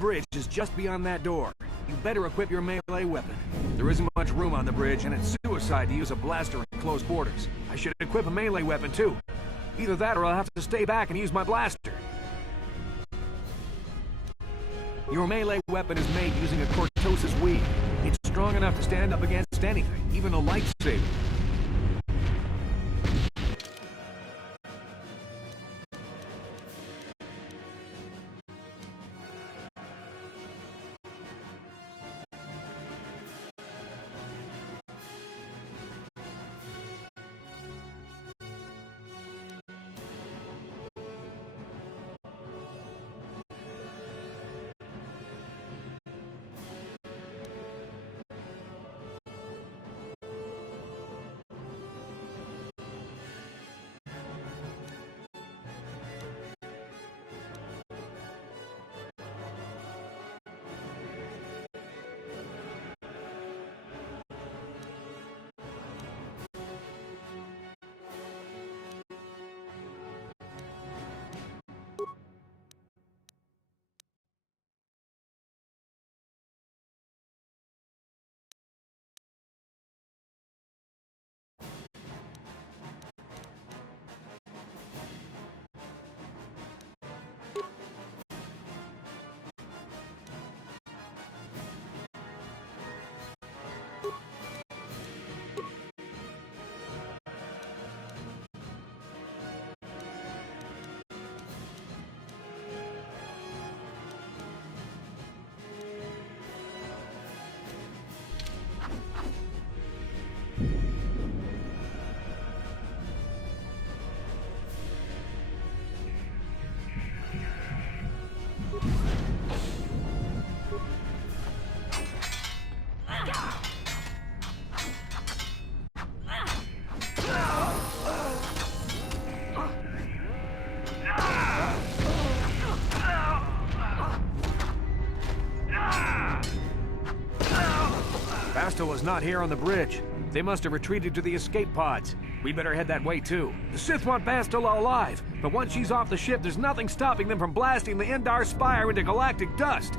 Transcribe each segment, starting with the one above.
bridge is just beyond that door. You better equip your melee weapon. There isn't much room on the bridge, and it's suicide to use a blaster in close quarters. I should equip a melee weapon, too. Either that or I'll have to stay back and use my blaster. Your melee weapon is made using a cortosis weed. It's strong enough to stand up against anything, even a lightsaber. Basta is not here on the bridge. They must have retreated to the escape pods. We better head that way, too. The Sith want Bastila alive, but once she's off the ship, there's nothing stopping them from blasting the Endar Spire into galactic dust.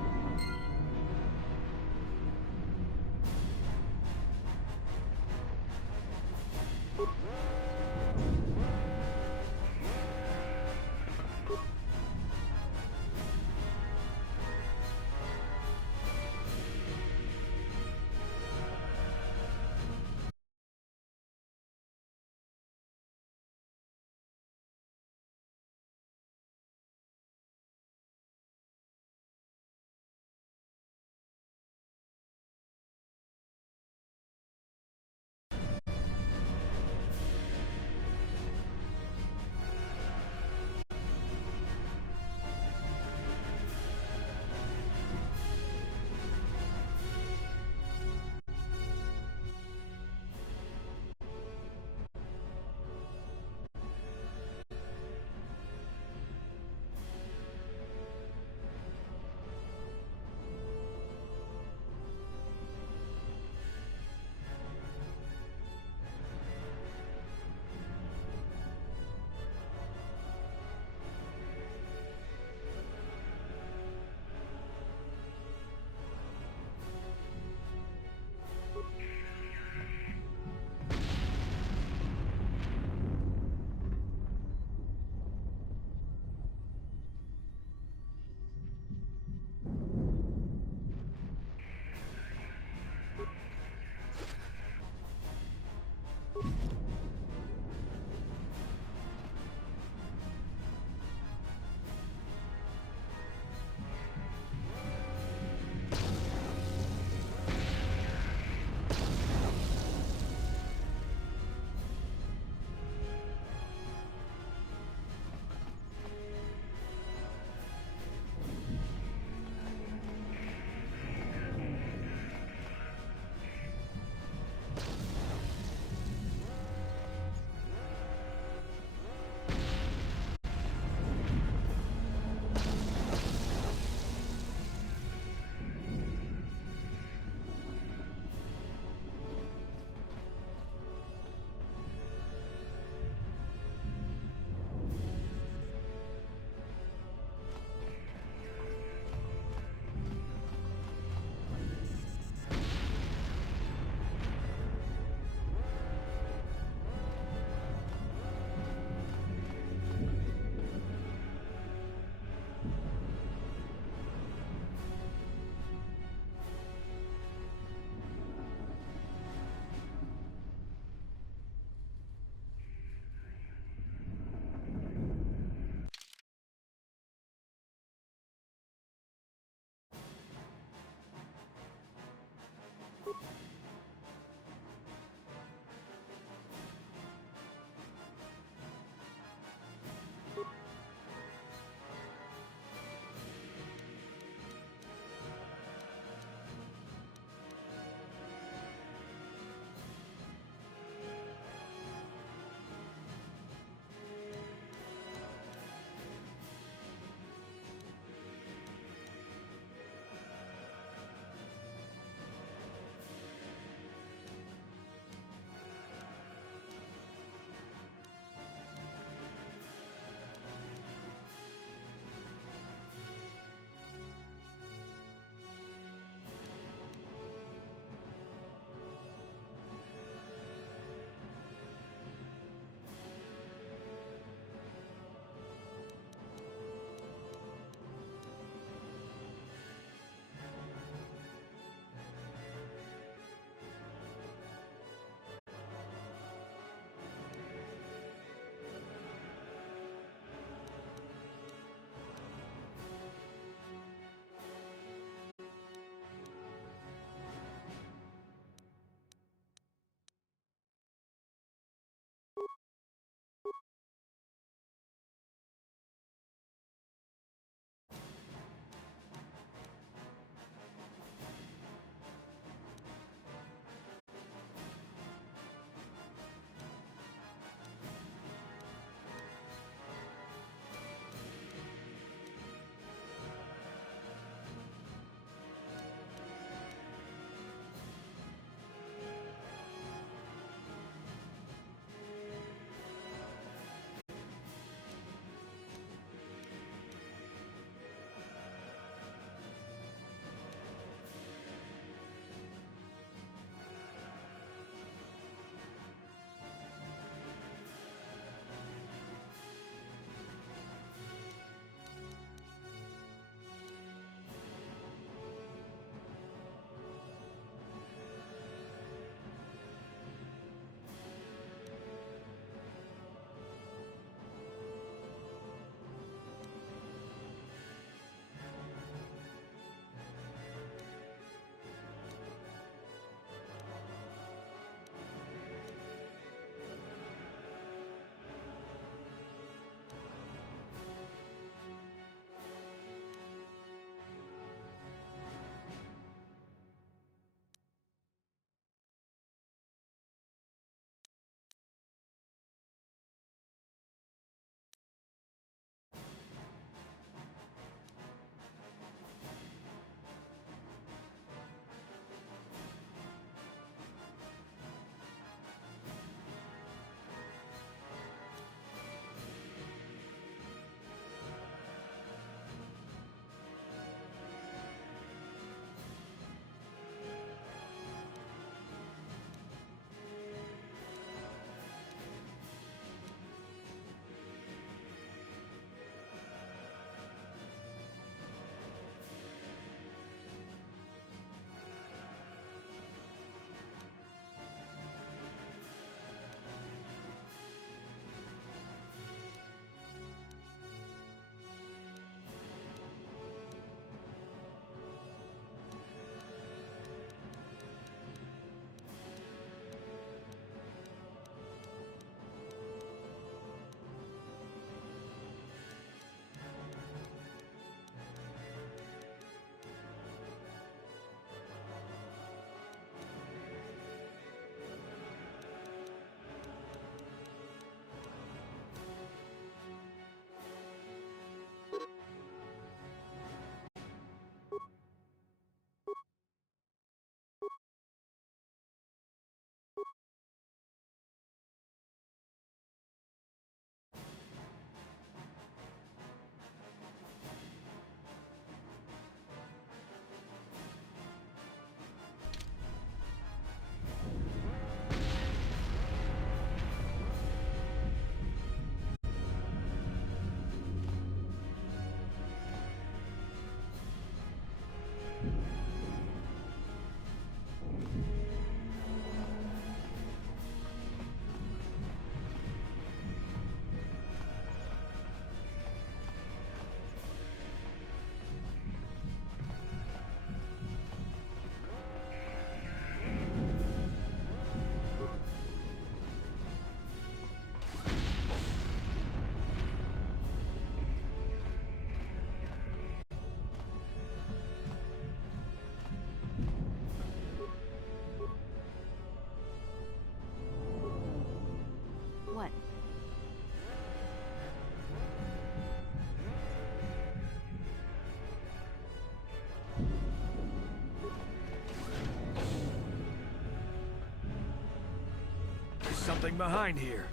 something behind here.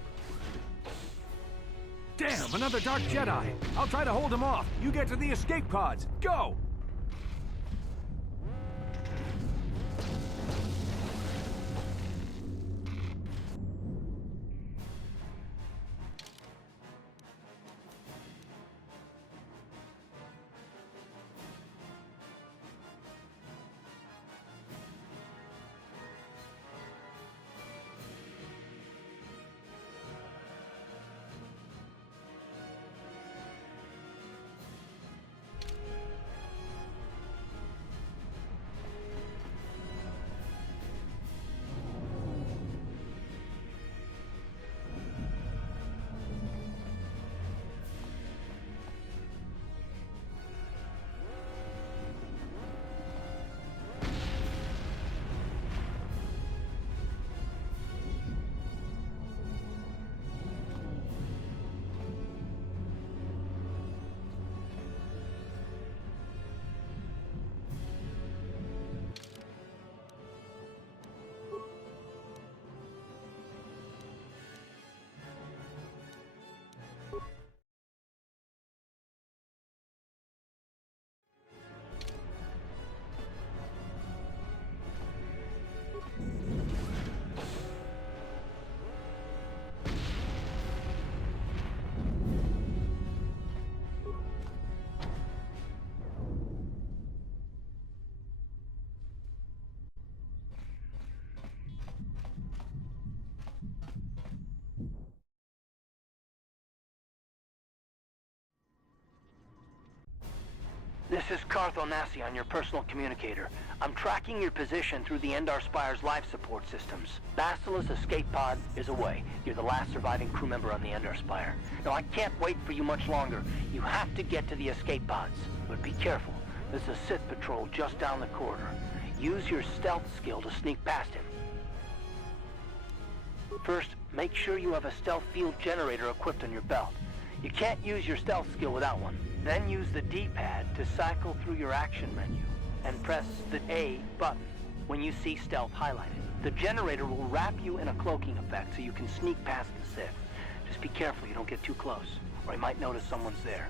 Damn, another Dark Jedi! I'll try to hold him off. You get to the escape pods. Go! This is Carth Onasi on your personal communicator. I'm tracking your position through the Endar Spire's life support systems. Basilisk's escape pod is away. You're the last surviving crew member on the Endar Spire. Now, I can't wait for you much longer. You have to get to the escape pods. But be careful. There's a Sith patrol just down the corridor. Use your stealth skill to sneak past him. First, make sure you have a stealth field generator equipped on your belt. You can't use your stealth skill without one. Then use the D-pad to cycle through your action menu and press the A button when you see stealth highlighted. The generator will wrap you in a cloaking effect so you can sneak past the Sith. Just be careful you don't get too close, or you might notice someone's there.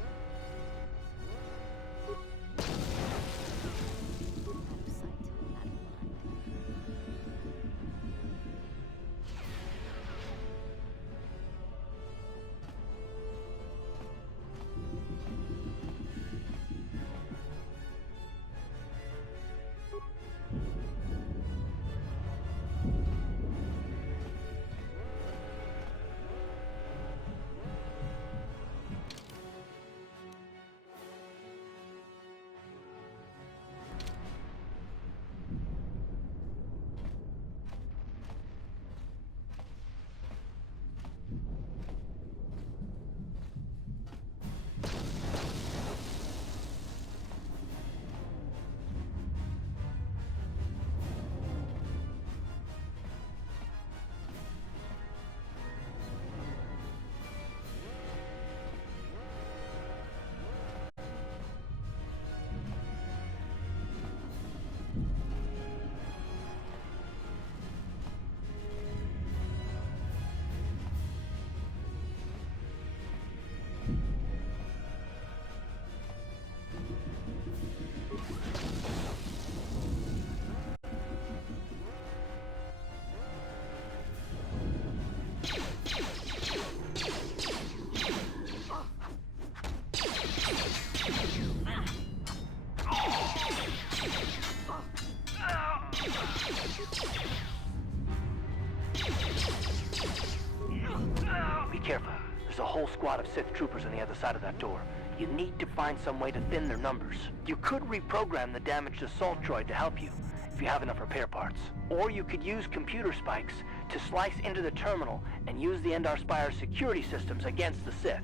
Be careful. There's a whole squad of Sith troopers on the other side of that door. You need to find some way to thin their numbers. You could reprogram the damaged assault droid to help you, if you have enough repair parts. Or you could use computer spikes to slice into the terminal and use the Endar Spire's security systems against the Sith.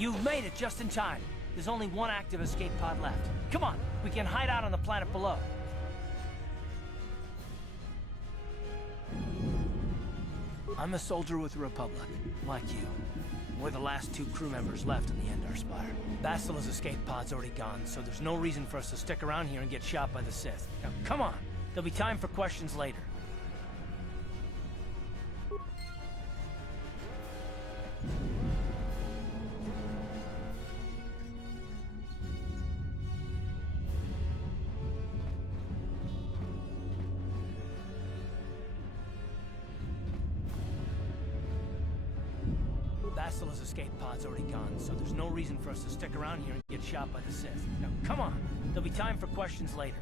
You've made it just in time. There's only one active escape pod left. Come on, we can hide out on the planet below. I'm a soldier with the Republic, like you. We're the last two crew members left in the Endar Spire. Bastila's escape pod's already gone, so there's no reason for us to stick around here and get shot by the Sith. Now, come on! There'll be time for questions later. Bastila's escape pod's already gone, so there's no reason for us to stick around here and get shot by the Sith. Now, come on! There'll be time for questions later.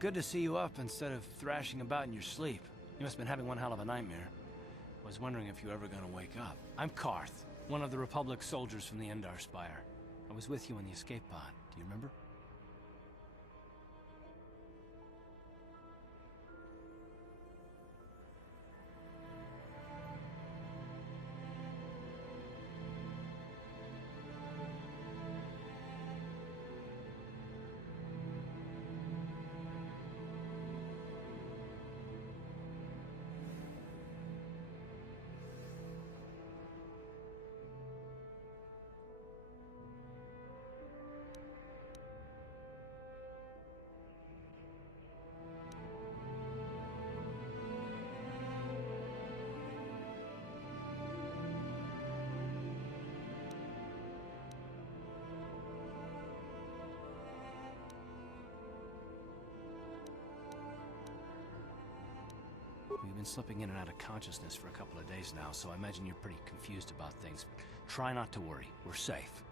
Good to see you up instead of thrashing about in your sleep. You must have been having one hell of a nightmare. Was wondering if you were ever gonna wake up. I'm Karth, one of the Republic soldiers from the Endar Spire. I was with you in the escape pod. Do you remember? We've been slipping in and out of consciousness for a couple of days now, so I imagine you're pretty confused about things. Try not to worry. We're safe.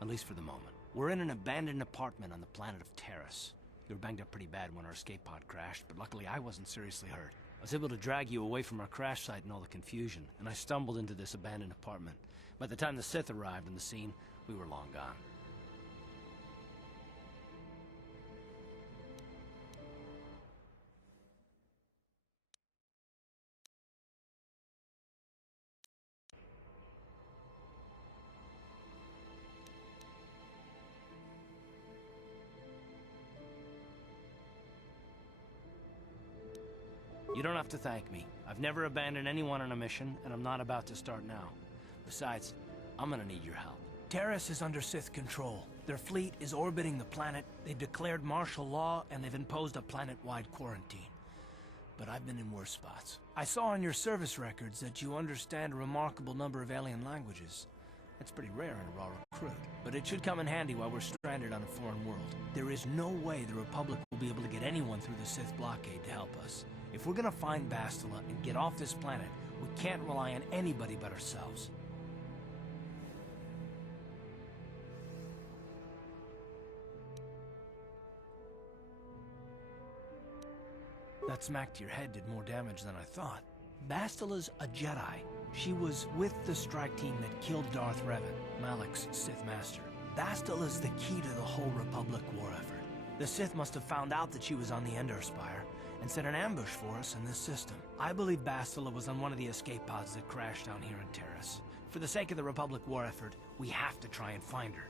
At least for the moment. We're in an abandoned apartment on the planet of Terrace. You were banged up pretty bad when our escape pod crashed, but luckily I wasn't seriously hurt. I was able to drag you away from our crash site and all the confusion, and I stumbled into this abandoned apartment. By the time the Sith arrived on the scene, we were long gone. You don't have to thank me. I've never abandoned anyone on a mission, and I'm not about to start now. Besides, I'm gonna need your help. Terrace is under Sith control. Their fleet is orbiting the planet, they've declared martial law, and they've imposed a planet-wide quarantine. But I've been in worse spots. I saw in your service records that you understand a remarkable number of alien languages. That's pretty rare in a raw recruit, but it should come in handy while we're stranded on a foreign world. There is no way the Republic will be able to get anyone through the Sith blockade to help us. If we're gonna find Bastila and get off this planet, we can't rely on anybody but ourselves. That smack to your head did more damage than I thought. Bastila's a Jedi. She was with the strike team that killed Darth Revan, Malik's Sith Master. Bastila's the key to the whole Republic war effort. The Sith must have found out that she was on the Endar Spire and set an ambush for us in this system. I believe Bastila was on one of the escape pods that crashed down here in Terrace. For the sake of the Republic war effort, we have to try and find her.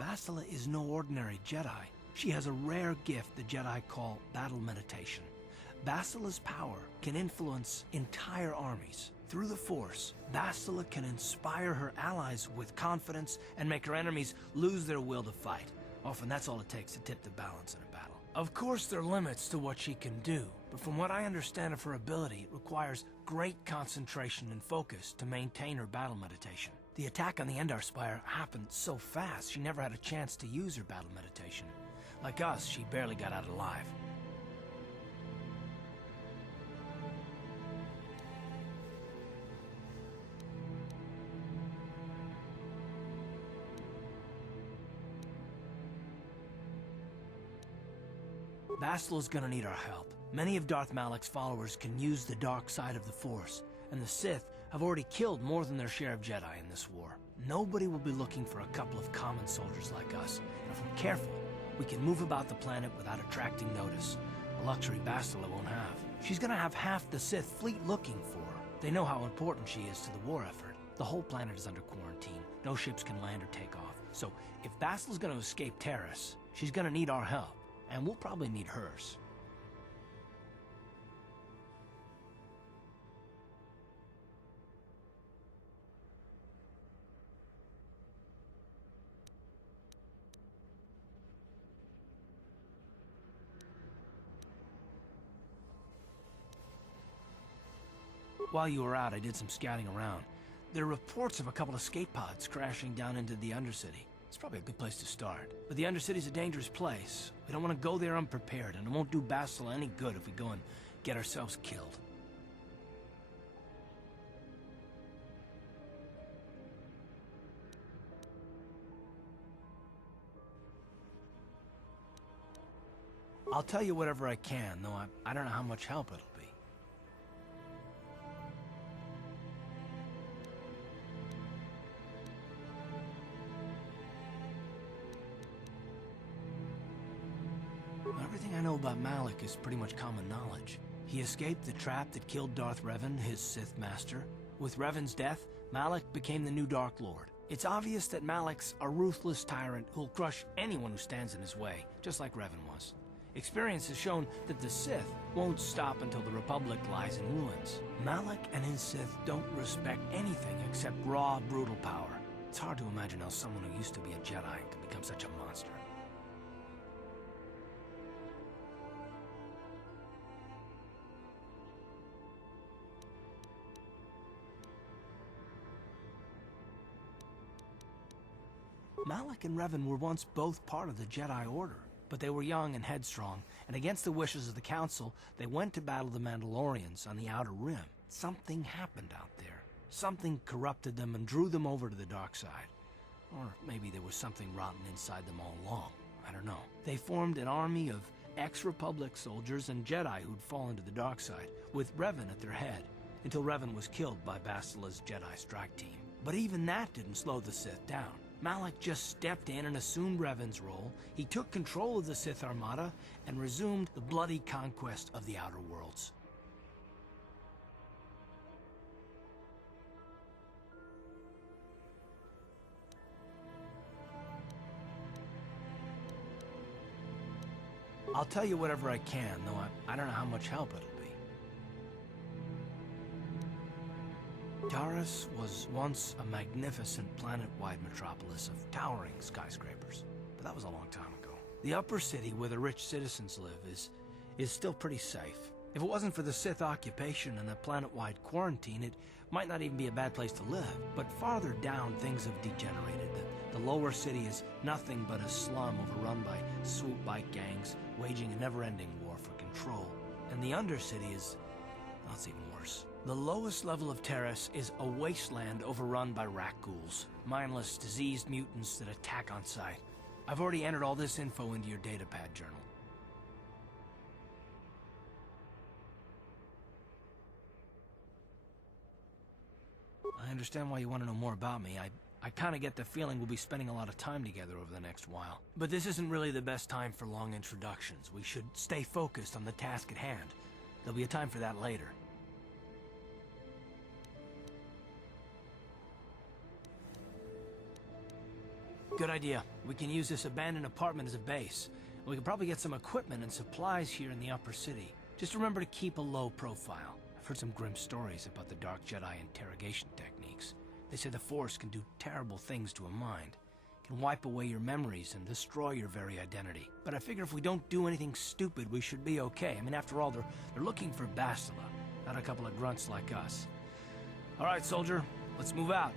Bastila is no ordinary Jedi. She has a rare gift the Jedi call battle meditation. Bastila's power can influence entire armies. Through the Force, Bastila can inspire her allies with confidence and make her enemies lose their will to fight. Often that's all it takes to tip the balance in a battle. Of course, there are limits to what she can do, but from what I understand of her ability, it requires great concentration and focus to maintain her battle meditation. The attack on the Endar Spire happened so fast, she never had a chance to use her battle meditation. Like us, she barely got out alive. Bastila's gonna need our help. Many of Darth Malik's followers can use the dark side of the Force, and the Sith have already killed more than their share of Jedi in this war. Nobody will be looking for a couple of common soldiers like us, and if we're careful, we can move about the planet without attracting notice, a luxury Bastila won't have. She's gonna have half the Sith fleet looking for her. They know how important she is to the war effort. The whole planet is under quarantine. No ships can land or take off. So if Bastila's gonna escape Terrace, she's gonna need our help, and we'll probably need hers. While you were out, I did some scouting around. There are reports of a couple of escape pods crashing down into the Undercity. It's probably a good place to start. But the Undercity's a dangerous place. We don't want to go there unprepared, and it won't do Bastila any good if we go and get ourselves killed. I'll tell you whatever I can, though I don't know how much help it'll be. Everything I know about Malik is pretty much common knowledge. He escaped the trap that killed Darth Revan, his Sith master. With Revan's death, Malik became the new Dark Lord. It's obvious that Malik's a ruthless tyrant who'll crush anyone who stands in his way, just like Revan was. Experience has shown that the Sith won't stop until the Republic lies in ruins. Malik and his Sith don't respect anything except raw, brutal power. It's hard to imagine how someone who used to be a Jedi could become such a monster. Malik and Revan were once both part of the Jedi Order, but they were young and headstrong, and against the wishes of the Council, they went to battle the Mandalorians on the Outer Rim. Something happened out there. Something corrupted them and drew them over to the dark side. Or maybe there was something rotten inside them all along. I don't know. They formed an army of ex-Republic soldiers and Jedi who'd fallen to the dark side, with Revan at their head, until Revan was killed by Bastila's Jedi strike team. But even that didn't slow the Sith down. Malik just stepped in and assumed Revan's role. He took control of the Sith Armada and resumed the bloody conquest of the Outer Worlds. I'll tell you whatever I can, though I don't know how much help it'll be. Taurus was once a magnificent planet-wide metropolis of towering skyscrapers, but that was a long time ago. The upper city where the rich citizens live is still pretty safe. If it wasn't for the Sith occupation and the planet-wide quarantine, it might not even be a bad place to live. But farther down, things have degenerated. The lower city is nothing but a slum overrun by swoop bike gangs, waging a never-ending war for control. And the undercity is... well, it's even worse. The lowest level of Terrace is a wasteland overrun by rat ghouls, mindless, diseased mutants that attack on sight. I've already entered all this info into your datapad journal. I understand why you want to know more about me. I kind of get the feeling we'll be spending a lot of time together over the next while. But this isn't really the best time for long introductions. We should stay focused on the task at hand. There'll be a time for that later. Good idea. We can use this abandoned apartment as a base. We can probably get some equipment and supplies here in the upper city. Just remember to keep a low profile. I've heard some grim stories about the Dark Jedi interrogation techniques. They say the Force can do terrible things to a mind. It can wipe away your memories and destroy your very identity. But I figure if we don't do anything stupid, we should be okay. I mean, after all, they're looking for Bastila, not a couple of grunts like us. All right, soldier, let's move out.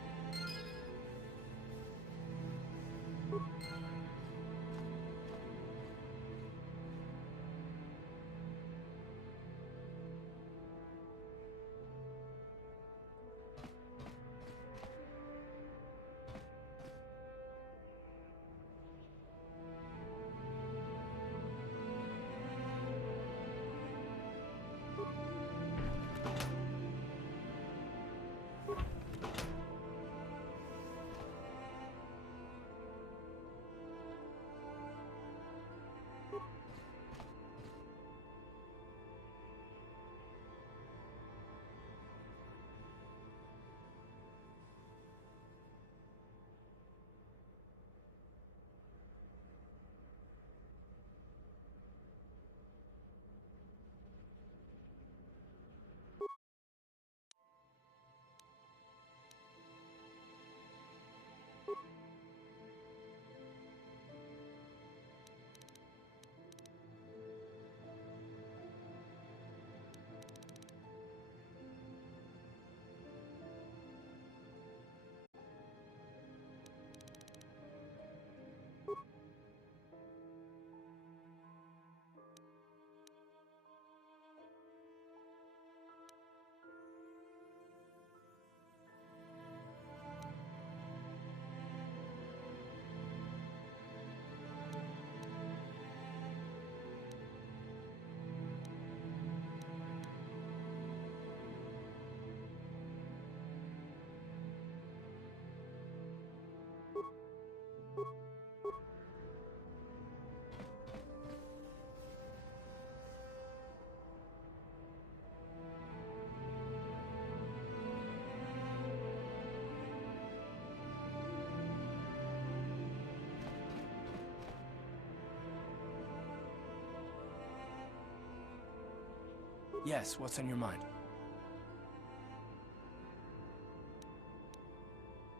Yes, what's on your mind?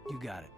You got it.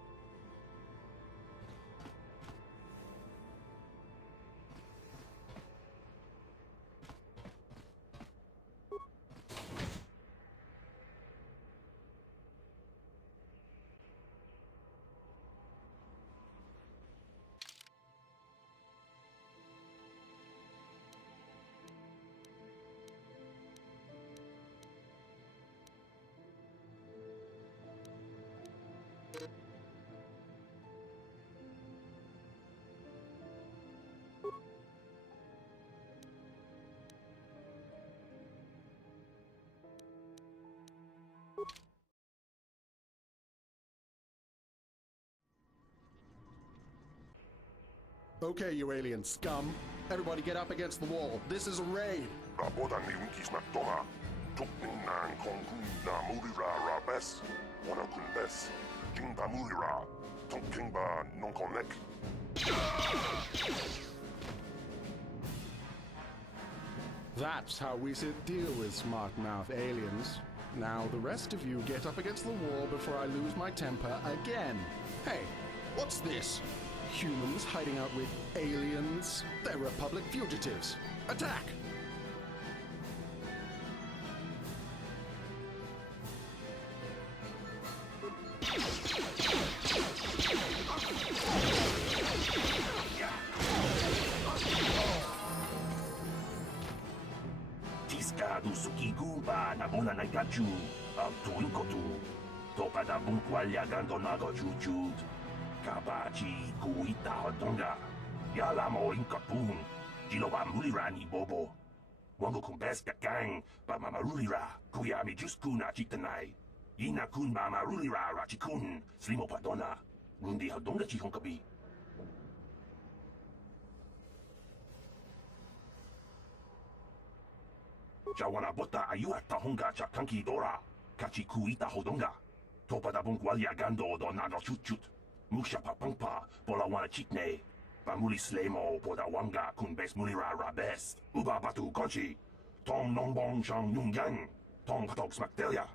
Okay, you alien scum. Everybody get up against the wall. This is a raid. That's how we deal with smart-mouth aliens. Now the rest of you get up against the wall before I lose my temper again. Hey, what's this? Humans hiding out with aliens? They're Republic fugitives. Attack! Tiscado sukigumba na muna na gachu ang tuwing ko tu. Topa da bungkwalya gando nago chujud. Kabachi kuita hodonga. Yala mo inkapun. Jiloba mulirani bobo. Wango kumbes kakang ba mamarulira kuya mi juskuna chitanai. Ina kun ba marulira rachikun slimo padona. Rundi hodonga chihonkabi. Jawana bota ayuha tahonga cha kanki dora. Kachi kuita hodonga. Topa da bungwalia gando do nago chutchut. Musha papangpa pola wana chitne. Pamuli slemo poda wanga kun bes mulira rabes. Uba batu konchi. Tong nongbong shang nungang. Tong patok smaktelia.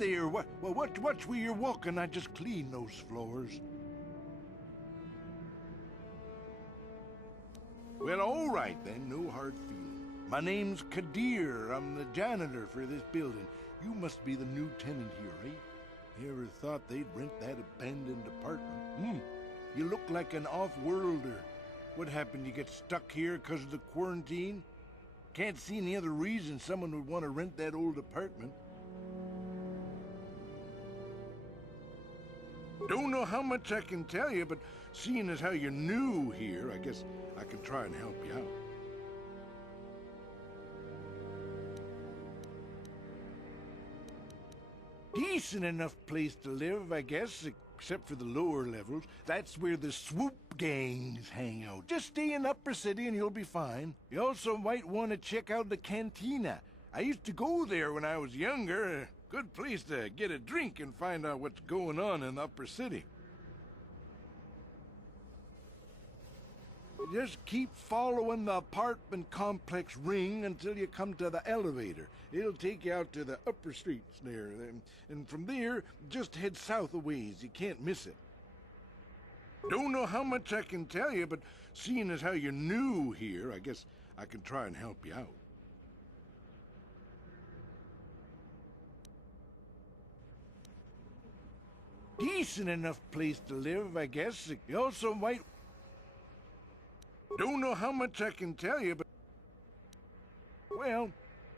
there, watch where you're walking. I just cleaned those floors. Well, all right then, no hard feelings. My name's Kadir. I'm the janitor for this building. You must be the new tenant here, right? You ever thought they'd rent that abandoned apartment? You look like an off-worlder. What happened? You get stuck here because of the quarantine? Can't see any other reason someone would want to rent that old apartment. Don't know how much I can tell you, but seeing as how you're new here, I guess I can try and help you out. Decent enough place to live, I guess, except for the lower levels. That's where the swoop gangs hang out. Just stay in Upper City and you'll be fine. You also might want to check out the cantina. I used to go there when I was younger. A good place to get a drink and find out what's going on in the Upper City. Just keep following the apartment complex ring until you come to the elevator. It'll take you out to the upper streets there. And from there, just head south a ways. You can't miss it. Don't know how much I can tell you, but seeing as how you're new here, I guess I can try and help you out. Decent enough place to live, I guess. You also might... Don't know how much I can tell you, but... Well,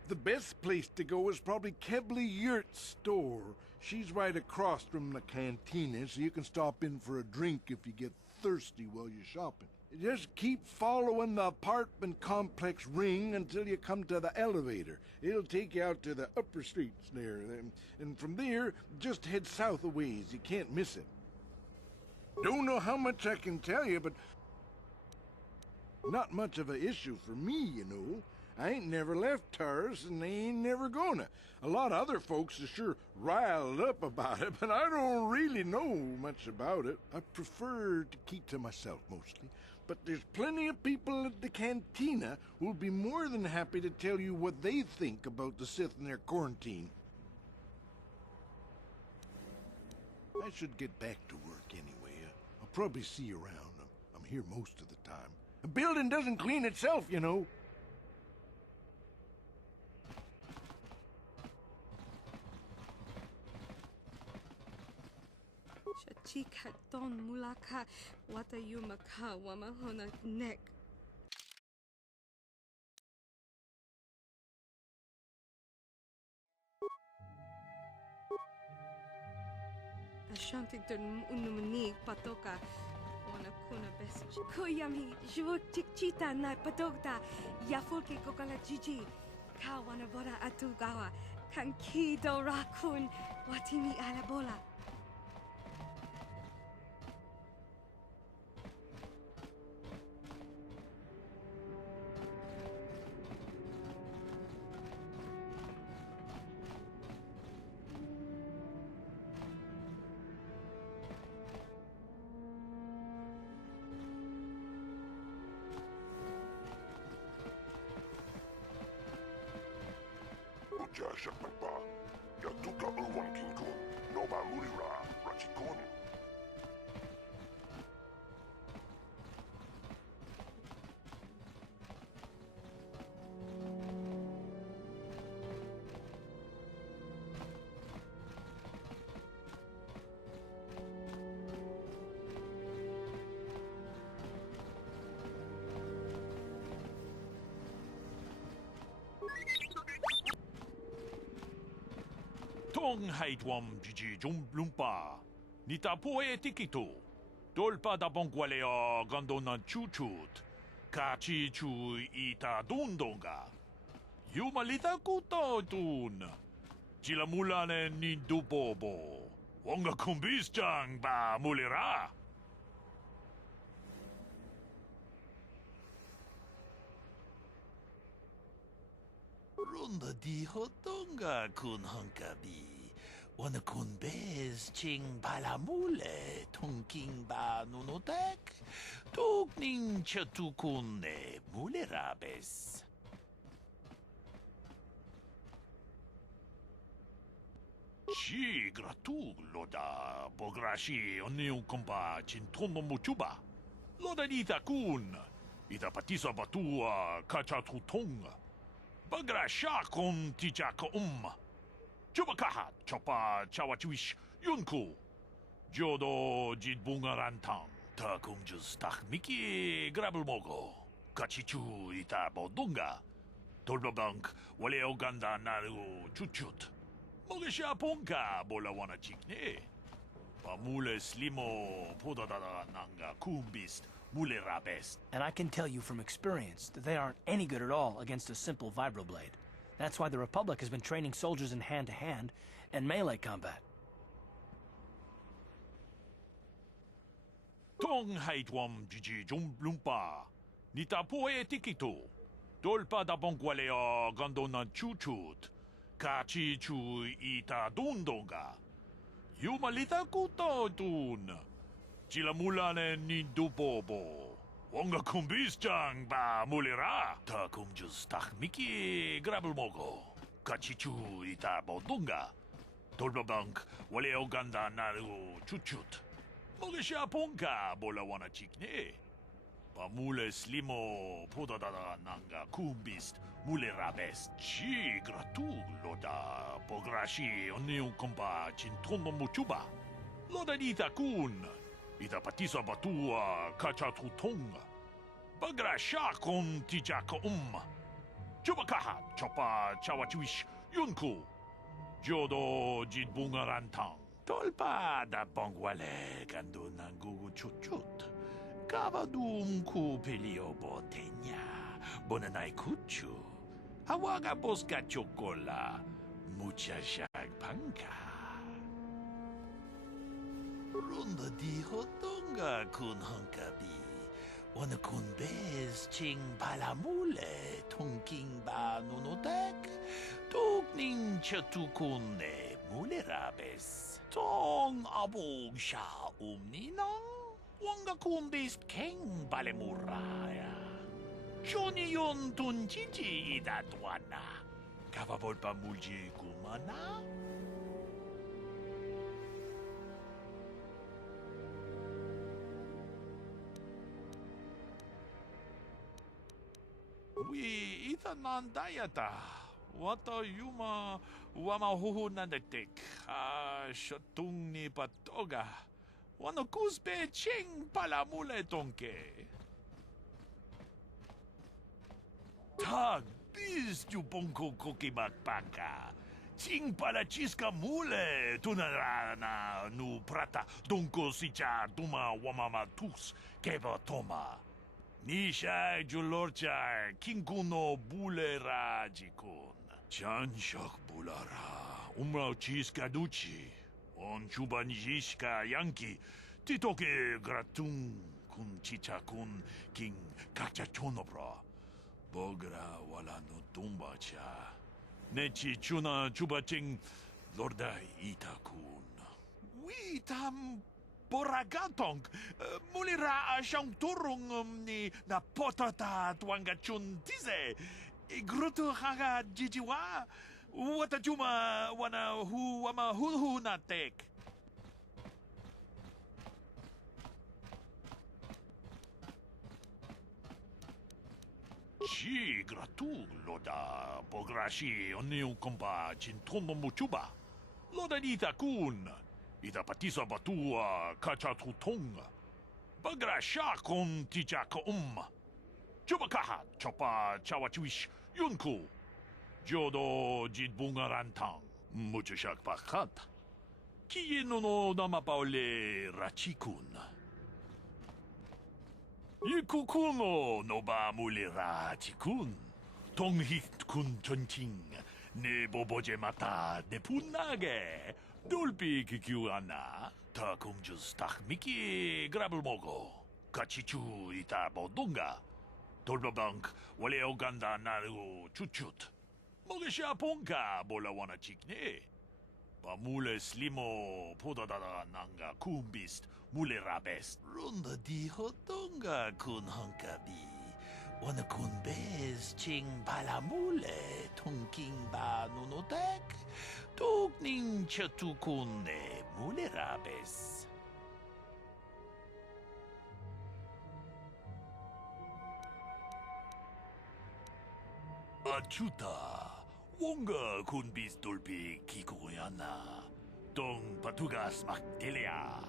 the best place to go is probably Kebley Yurt's store. She's right across from the cantina, so you can stop in for a drink if you get thirsty while you're shopping. Just keep following the apartment complex ring until you come to the elevator. It'll take you out to the upper streets there. And from there, just head south a ways. You can't miss it. Don't know how much I can tell you, but... Not much of an issue for me, you know. I ain't never left Taurus, and they ain't never gonna. A lot of other folks are sure riled up about it, but I don't really know much about it. I prefer to keep to myself, mostly. But there's plenty of people at the cantina who'll be more than happy to tell you what they think about the Sith and their quarantine. I should get back to work anyway. I'll probably see you around. I'm here most of the time. A building doesn't clean itself, you know. Chika don mulaka watayumaka wamahona neck. Ashantidun unumani patoka. Kuna best Kuyami, Jur Chichita na Padogda, Yafulki Kokala Gigi, Kawana Bora Atugawa, Kankido Rakun, Watimi Alabola. Shakpa, Yatuka Uwan Kinkun, Noma Murira, Rachikun. Tong haitwam jiji lumpa. Nita poe tikito. Dolpa da bongwalea gandona chuchut. Kachi chu ita dundonga. Yumalita kuto tun. Chilamulane ni dubobo. Wonga kumbisjang ba mulira. Runda di hotonga kun honkabi. Wana kun bez ching balamule tonking ba nunotek. Tokning chatukune mulerabes. Ci gratuloda, bograshi oniu komba cintono muchuba. Loda dita kun, ita patisa batua kachatutong. Bagrasha kon tijaka Chubakaha, chopa chawachuish, yunku. Jodo jidbungarantang, ta kumjus tak miki grabulmogo. Kachichu ita bodunga. Tolbabank, wale oganda naru chuchut. Mogesha ponka bola wana chikne. Pamule slimo podadada nanga kumbist mule rabest. And I can tell you from experience that they aren't any good at all against a simple vibroblade. That's why the Republic has been training soldiers in hand-to-hand and melee combat. Tong haitwam jiji lumpa. Nita poe tikito. Dolpa da bongualea gandona chuchut. Kachi chu ita dundonga. Yumalita kuto dun. Chilamulane ni dubobo. Wonga kumbis ba mulera. Ta kumjus tak miki grabulmogo. Kachichu ita bodunga. Dolbabank wale oganda naru chuchut. Mogesha ponka bola wana chikne. Pamule slimo podadada nanga kumbist mule rabest. Chi gratuloda bograshi oniu komba cintono muchuba. Loda dita kun. Ita patisa batua kachatutong. Bagrasha kon tijaka Chubakaha, chopa chawachuish, yunku. Jodo jidbungarantang. Tolpa da bongwale gando nangugu chuchut. Kavadum ku pelio botenya. Bonanai kuchu. Hawaga boska chocola. Mucha shag panka. Runda di hotonga kun honkabi. Wana kun bez ching palamule. Tonking ba nunotek. Tokning chatukune mule rabes. Tong abog sha umninang. Wanga kun bez keng balemuraya. Shoni yon tunjiji idatwana. Kavavolpa mulji kumana. We itanan dayata. Wata yuma wama huhu nandetik. Shatung ni patoga. Wano kuspe ching palamule tonke. Tag bis tu ponko koki bakpaka. Ching pala chiska mule tunarana nu prata donko sicha duma wamama tus keba toma. Nisha julorcha kinkuno bulera jikun. Chanshak bulara umrao chiska duchi. On chubanjishka yanki titoke gratun kun chicha kun king kakachonobra. Bogra wala no tumbacha. Nechi chuna chubaching lorda itakun. We tam boragatong mulira siyang turong ni na potata tuanga chun tize. Gruto haga jijiwa. Wata chuma wana hu wama hu na tek. Ci gratuloda bograshi oniu komba cintono muchuba. Loda dita kun. Ita patisa batua kachatutong. Bagrasha kon tijaka Chubakaha, chopa chawachuish, yunku. Jodo jidbungarantang. Muchashak pakat. Kieno no namapaole rachikun. Yikukuno no ba mulira chikun. Tonghit kun chonching. Ne boboje mata ne punage. Dolpi kikiuana. Ta kumjus tak miki grabulmogo. Kachichu ita bodunga. Tolbabank wale oganda naru chuchut. Mogesha ponka bola wana chikne. Pamule slimo podadada nanga kumbist mule rabest. Runda di hotonga kun honkabi. Wana kun bez ching balamule tungking ba nunotek tuk ning chatukun ne mulerabes. Achuta, wonga kun bis dolpi kikoyana, tong patugas maktelia.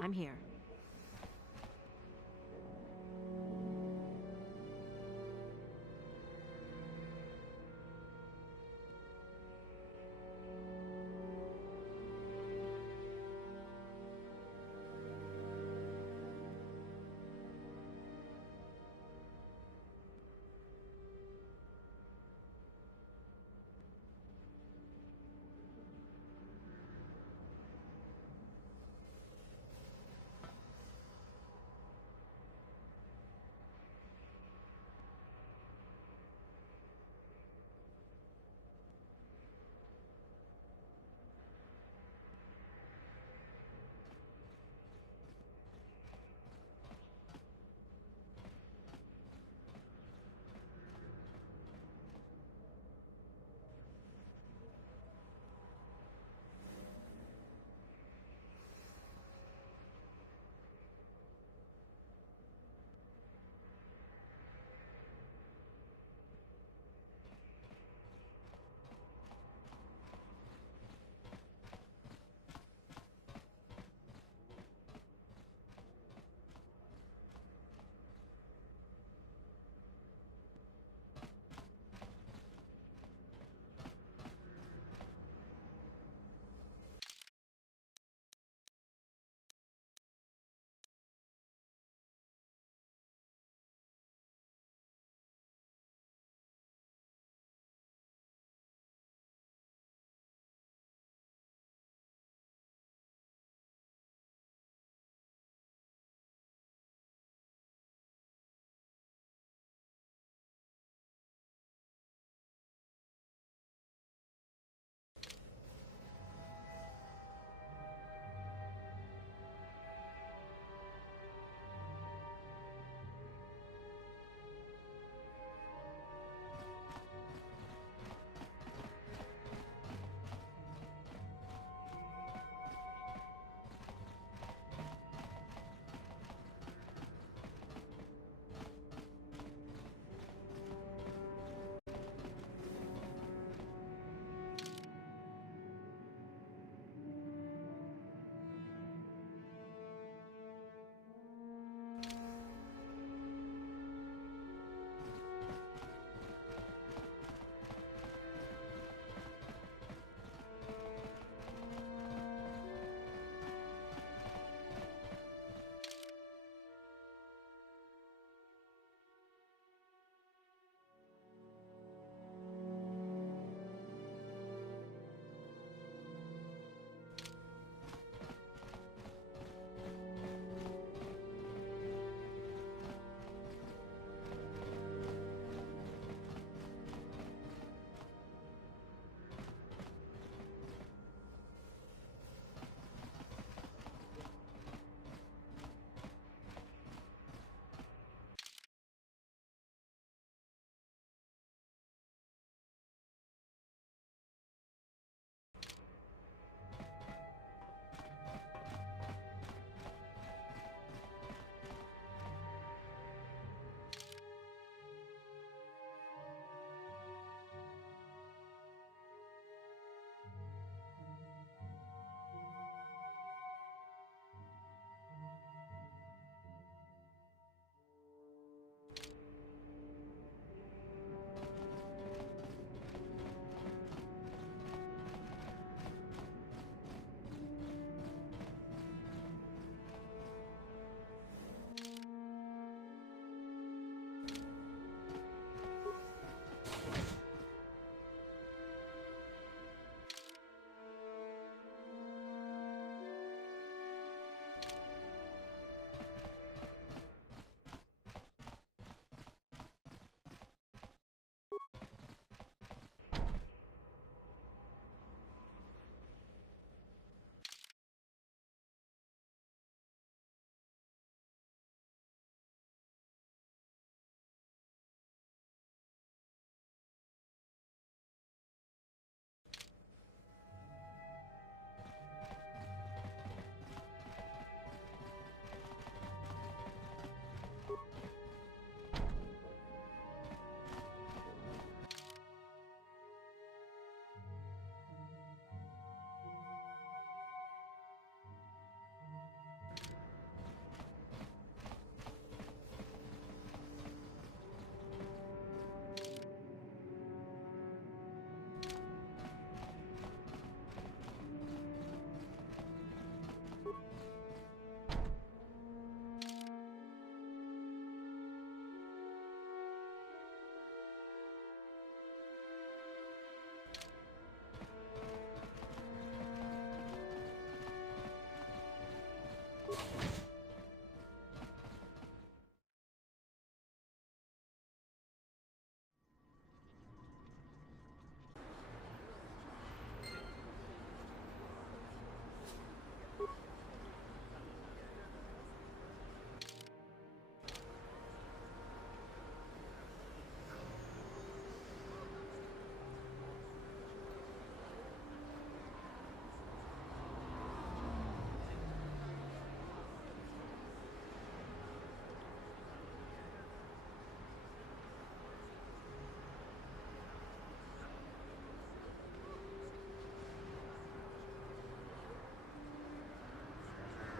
I'm here.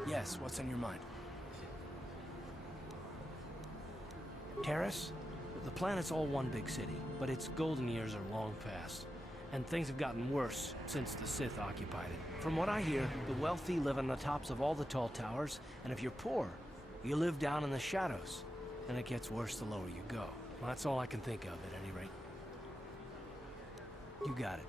Yes, what's on your mind? Terrace? The planet's all one big city, but its golden years are long past. And things have gotten worse since the Sith occupied it. From what I hear, the wealthy live on the tops of all the tall towers, and if you're poor, you live down in the shadows. And it gets worse the lower you go. Well, that's all I can think of, at any rate. You got it.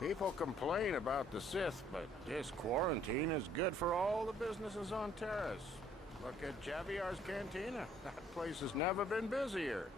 People complain about the Sith, but this quarantine is good for all the businesses on Terrace. Look at Javier's Cantina. That place has never been busier.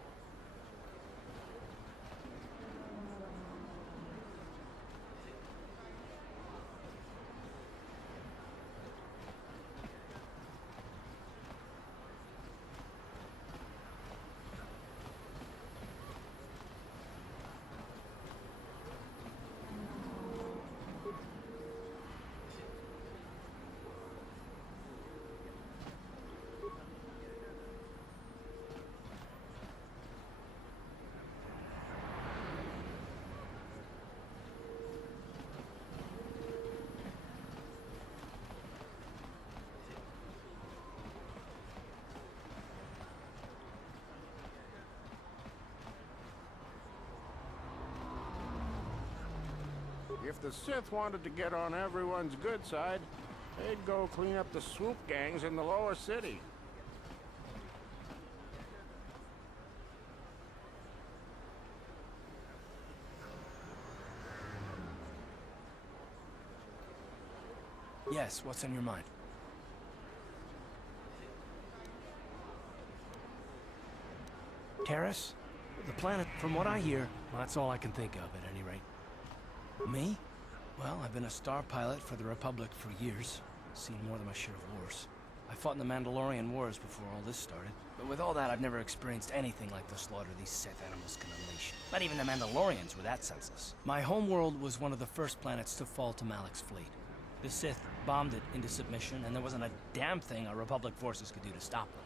If the Sith wanted to get on everyone's good side, they'd go clean up the swoop gangs in the lower city. Yes, what's on your mind? Terrace? The planet, from what I hear, well, that's all I can think of, at any rate. Me? Well, I've been a star pilot for the Republic for years. Seen more than my share of wars. I fought in the Mandalorian Wars before all this started. But with all that, I've never experienced anything like the slaughter these Sith animals can unleash. Not even the Mandalorians were that senseless. My homeworld was one of the first planets to fall to Malak's fleet. The Sith bombed it into submission, and there wasn't a damn thing our Republic forces could do to stop them.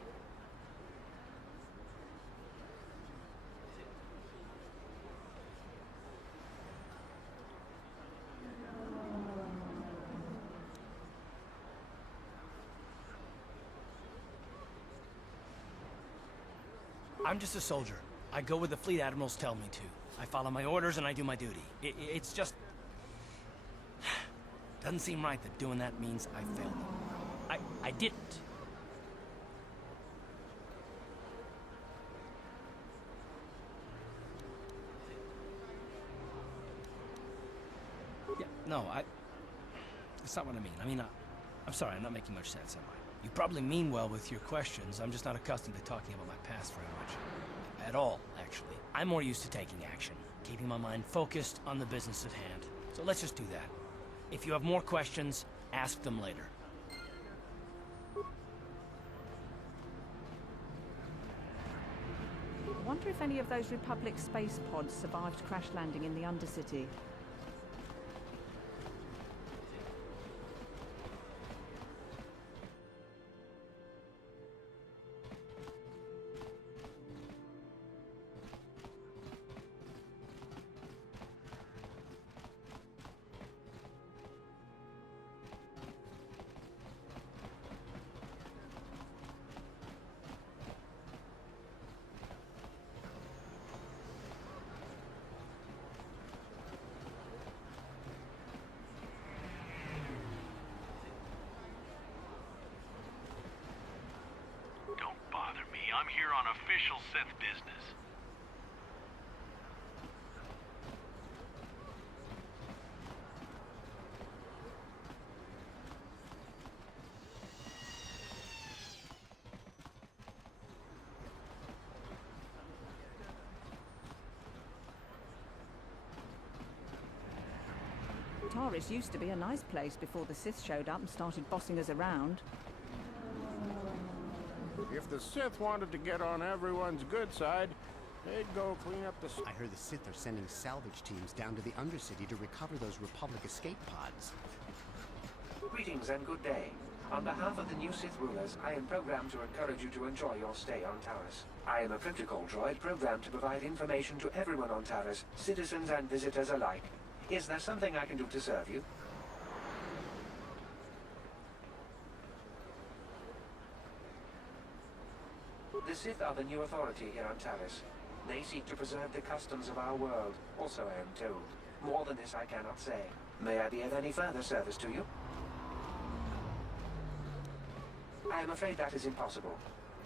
I'm just a soldier. I go where the fleet admirals tell me to. I follow my orders and I do my duty. It's just... doesn't seem right that doing that means I failed them. I didn't. Yeah, no, that's not what I mean. I'm sorry, I'm not making much sense, am I? You probably mean well with your questions. I'm just not accustomed to talking about my past very much. At all, actually. I'm more used to taking action, keeping my mind focused on the business at hand. So let's just do that. If you have more questions, ask them later. I wonder if any of those Republic space pods survived crash landing in the Undercity. I'm here on official Sith business. Taris used to be a nice place before the Sith showed up and started bossing us around. If the Sith wanted to get on everyone's good side, they'd go clean up the... I heard the Sith are sending salvage teams down to the Undercity to recover those Republic escape pods. Greetings and good day. On behalf of the new Sith rulers, I am programmed to encourage you to enjoy your stay on Taris. I am a protocol droid programmed to provide information to everyone on Taris, citizens and visitors alike. Is there something I can do to serve you? The Sith are the new authority here on Taris. They seek to preserve the customs of our world, also I am told. More than this I cannot say. May I be of any further service to you? I am afraid that is impossible.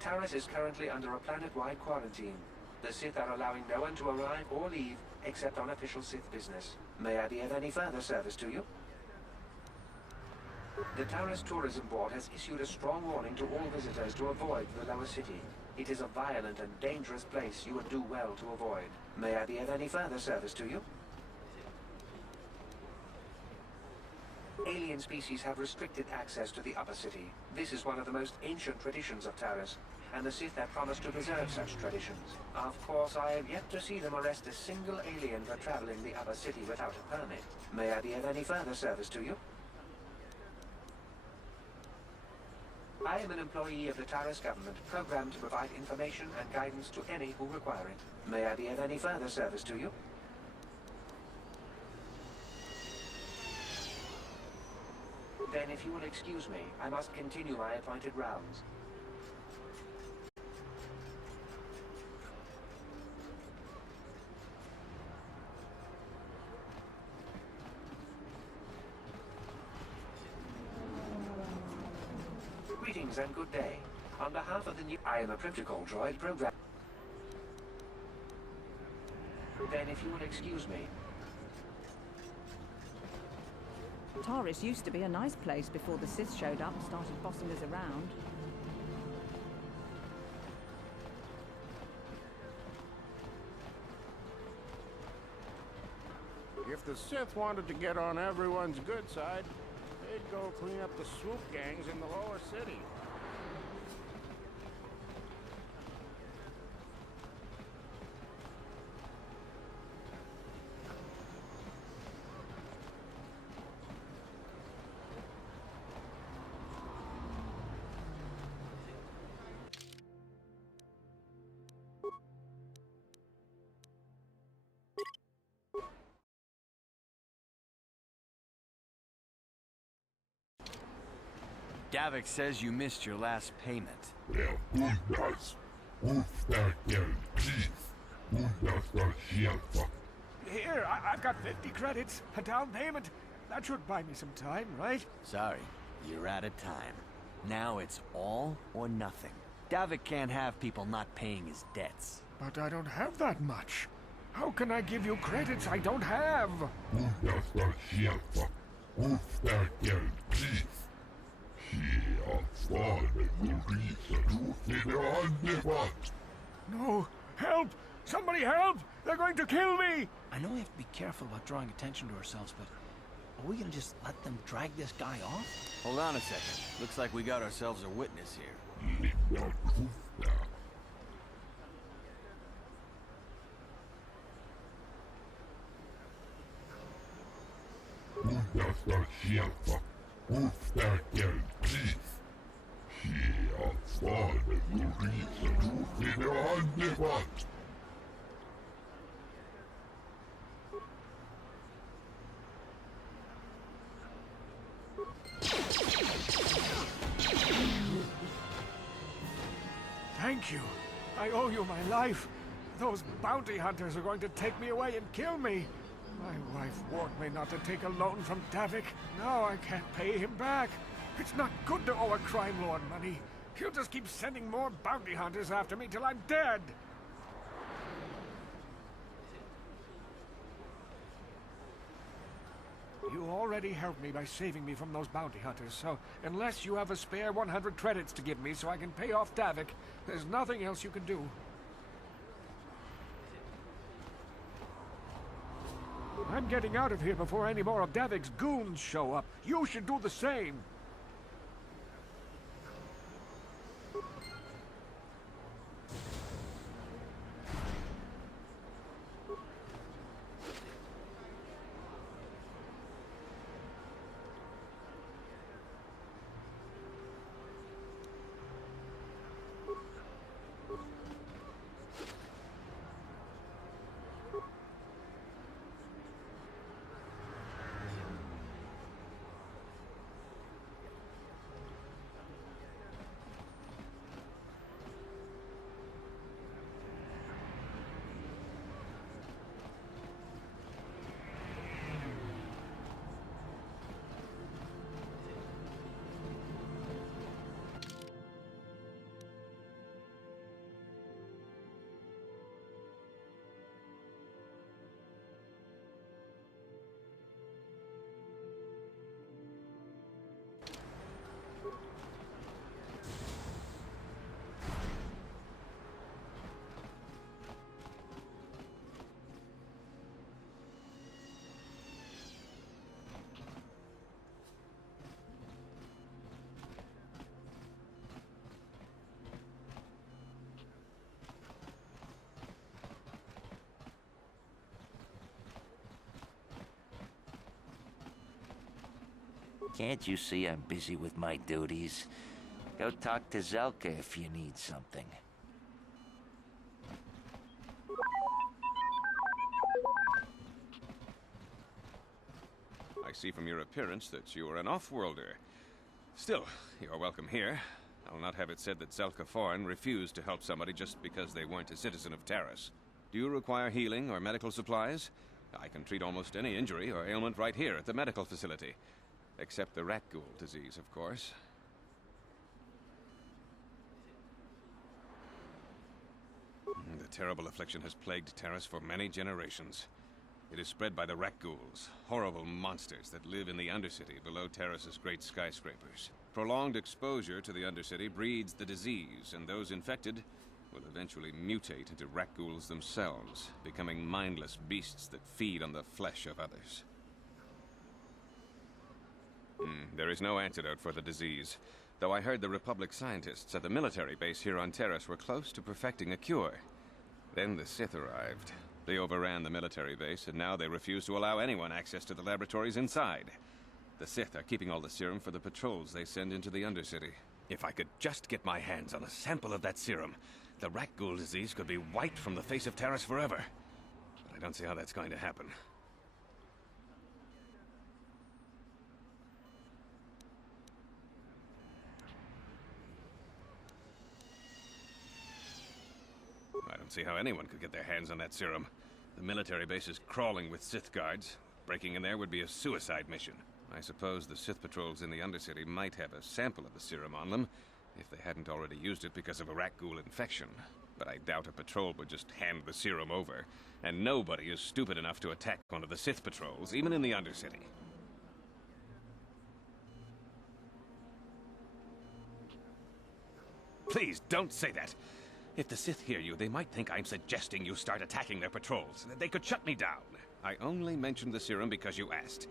Taris is currently under a planet-wide quarantine. The Sith are allowing no one to arrive or leave, except on official Sith business. May I be of any further service to you? The Taris Tourism Board has issued a strong warning to all visitors to avoid the lower city. It is a violent and dangerous place you would do well to avoid. May I be of any further service to you? Alien species have restricted access to the upper city. This is one of the most ancient traditions of Taris, and the Sith have promised to preserve such traditions. Of course, I have yet to see them arrest a single alien for traveling the upper city without a permit. May I be of any further service to you? I am an employee of the Taris government, programmed to provide information and guidance to any who require it. May I be of any further service to you? Then if you will excuse me, I must continue my appointed rounds. Greetings and good day. On behalf of the new... I am a protocol droid program... Then if you will excuse me... Taris used to be a nice place before the Sith showed up and started bossing us around. If the Sith wanted to get on everyone's good side, they'd go clean up the swoop gangs in the lower city. Davik says you missed your last payment. Here, I've got 50 credits, a down payment. That should buy me some time, right? Sorry, you're out of time. Now it's all or nothing. Davik can't have people not paying his debts. But I don't have that much. How can I give you credits I don't have? No! Help! Somebody help! They're going to kill me! I know we have to be careful about drawing attention to ourselves, but are we gonna just let them drag this guy off? Hold on a second. Looks like we got ourselves a witness here. Thank you. I owe you my life. Those bounty hunters are going to take me away and kill me. My wife warned me not to take a loan from Davik. Now I can't pay him back. It's not good to owe a crime lord money. He'll just keep sending more bounty hunters after me till I'm dead. You already helped me by saving me from those bounty hunters, so unless you have a spare 100 credits to give me so I can pay off Davik, there's nothing else you can do. I'm getting out of here before any more of Davik's goons show up. You should do the same. Can't you see I'm busy with my duties? Go talk to Zelka if you need something. I see from your appearance that you are an off-worlder. Still, you are welcome here. I'll not have it said that Zelka Foreign refused to help somebody just because they weren't a citizen of Taris. Do you require healing or medical supplies? I can treat almost any injury or ailment right here at the medical facility. Except the rat ghoul disease, of course. The terrible affliction has plagued Taris for many generations. It is spread by the rat ghouls, horrible monsters that live in the Undercity below Taris's great skyscrapers. Prolonged exposure to the Undercity breeds the disease, and those infected will eventually mutate into rat ghouls themselves, becoming mindless beasts that feed on the flesh of others. There is no antidote for the disease, though I heard the Republic scientists at the military base here on Taris were close to perfecting a cure. Then the Sith arrived. They overran the military base, and now they refuse to allow anyone access to the laboratories inside. The Sith are keeping all the serum for the patrols they send into the Undercity. If I could just get my hands on a sample of that serum, the rat ghoul disease could be wiped from the face of Taris forever. But I don't see how that's going to happen. I don't see how anyone could get their hands on that serum. The military base is crawling with Sith guards. Breaking in there would be a suicide mission. I suppose the Sith patrols in the Undercity might have a sample of the serum on them, if they hadn't already used it because of a rat ghoul infection. But I doubt a patrol would just hand the serum over, and nobody is stupid enough to attack one of the Sith patrols, even in the Undercity. Please, don't say that! If the Sith hear you, they might think I'm suggesting you start attacking their patrols. They could shut me down. I only mentioned the serum because you asked.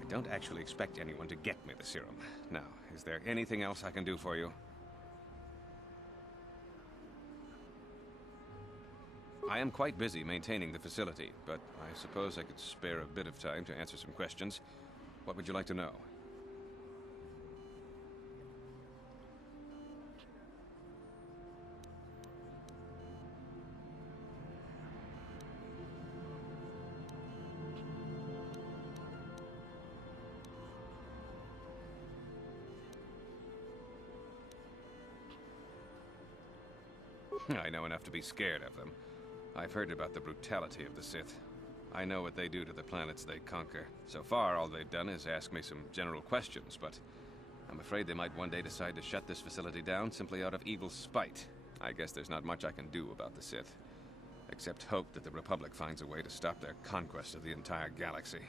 I don't actually expect anyone to get me the serum. Now, is there anything else I can do for you? I am quite busy maintaining the facility, but I suppose I could spare a bit of time to answer some questions. What would you like to know? I know enough to be scared of them. I've heard about the brutality of the Sith. I know what they do to the planets they conquer. So far, all they've done is ask me some general questions, but I'm afraid they might one day decide to shut this facility down simply out of evil spite. I guess there's not much I can do about the Sith, except hope that the Republic finds a way to stop their conquest of the entire galaxy.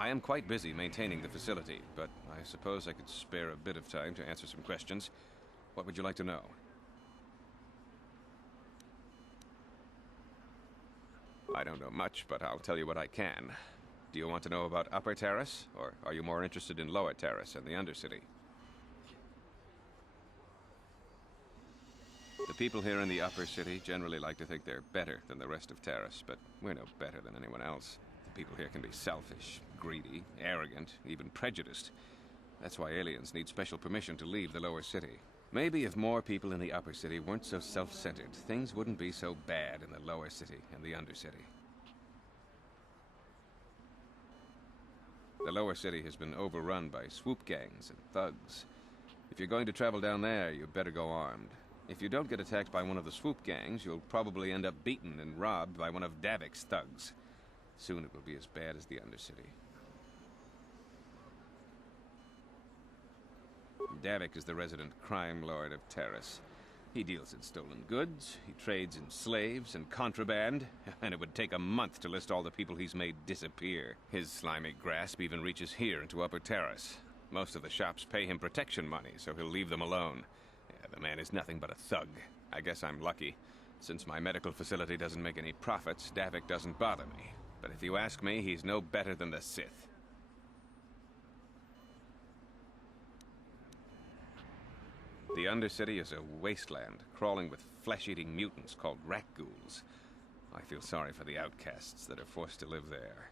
I am quite busy maintaining the facility, but I suppose I could spare a bit of time to answer some questions. What would you like to know? I don't know much, but I'll tell you what I can. Do you want to know about Upper Taris, or are you more interested in Lower Taris and the Undercity? The people here in the Upper City generally like to think they're better than the rest of Taris, but we're no better than anyone else. The people here can be selfish, greedy, arrogant, even prejudiced. That's why aliens need special permission to leave the Lower City. Maybe if more people in the Upper City weren't so self-centered, things wouldn't be so bad in the Lower City and the Undercity. The Lower City has been overrun by swoop gangs and thugs. If you're going to travel down there, you better go armed. If you don't get attacked by one of the swoop gangs, you'll probably end up beaten and robbed by one of Davik's thugs. Soon it will be as bad as the Undercity. Davik is the resident crime lord of Taris. He deals in stolen goods, he trades in slaves and contraband, and it would take a month to list all the people he's made disappear. His slimy grasp even reaches here into Upper Taris. Most of the shops pay him protection money, so he'll leave them alone. Yeah, the man is nothing but a thug. I guess I'm lucky. Since my medical facility doesn't make any profits, Davik doesn't bother me. But if you ask me, he's no better than the Sith. The Undercity is a wasteland, crawling with flesh-eating mutants called rat ghouls. I feel sorry for the outcasts that are forced to live there.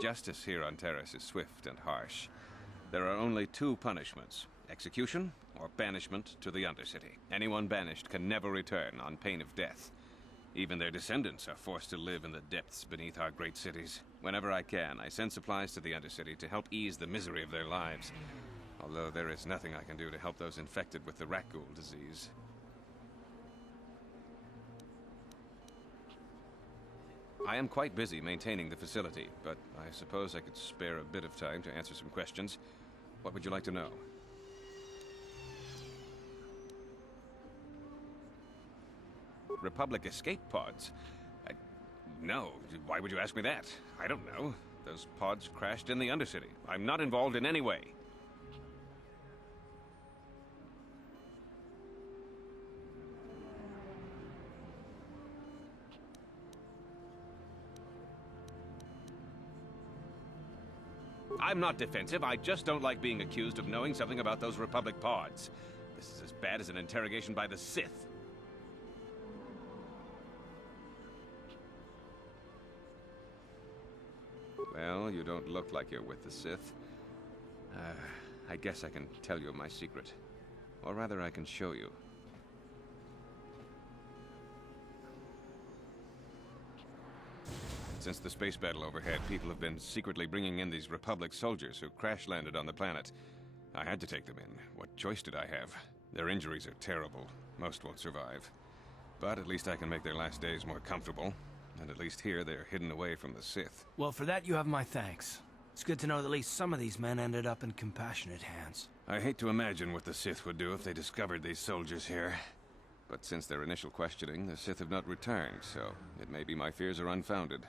Justice here on Terrace is swift and harsh. There are only two punishments: execution or banishment to the Undercity. Anyone banished can never return on pain of death. Even their descendants are forced to live in the depths beneath our great cities. Whenever I can, I send supplies to the Undercity to help ease the misery of their lives. Although there is nothing I can do to help those infected with the rat ghoul disease. I am quite busy maintaining the facility, but I suppose I could spare a bit of time to answer some questions. What would you like to know? Republic escape pods? No, why would you ask me that? I don't know. Those pods crashed in the Undercity. I'm not involved in any way. I'm not defensive. I just don't like being accused of knowing something about those Republic pods. This is as bad as an interrogation by the Sith. Well, you don't look like you're with the Sith. I guess I can tell you my secret. Or rather, I can show you. Since the space battle overhead, people have been secretly bringing in these Republic soldiers who crash-landed on the planet. I had to take them in. What choice did I have? Their injuries are terrible. Most won't survive. But at least I can make their last days more comfortable. And at least here, they're hidden away from the Sith. Well, for that, you have my thanks. It's good to know that at least some of these men ended up in compassionate hands. I hate to imagine what the Sith would do if they discovered these soldiers here. But since their initial questioning, the Sith have not returned, so it may be my fears are unfounded.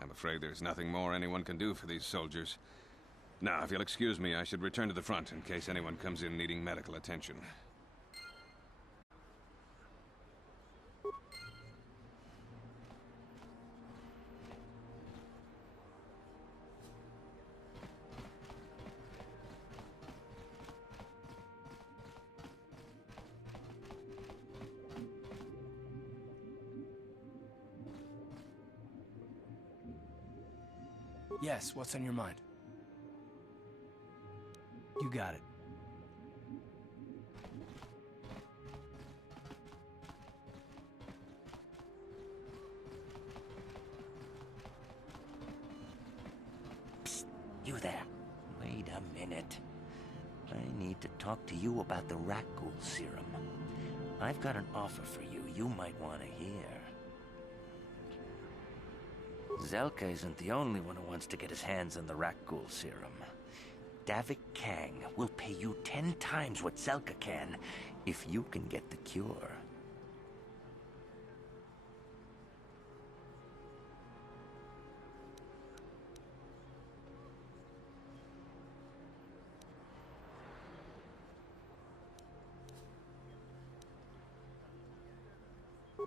I'm afraid there's nothing more anyone can do for these soldiers. Now, if you'll excuse me, I should return to the front in case anyone comes in needing medical attention. Yes, what's on your mind? You got it. Psst, you there. Wait a minute. I need to talk to you about the rat ghoul serum. I've got an offer for you might want to hear. Zelka isn't the only one who wants to get his hands on the rat ghoul serum. Davik Kang will pay you 10 times what Zelka can if you can get the cure.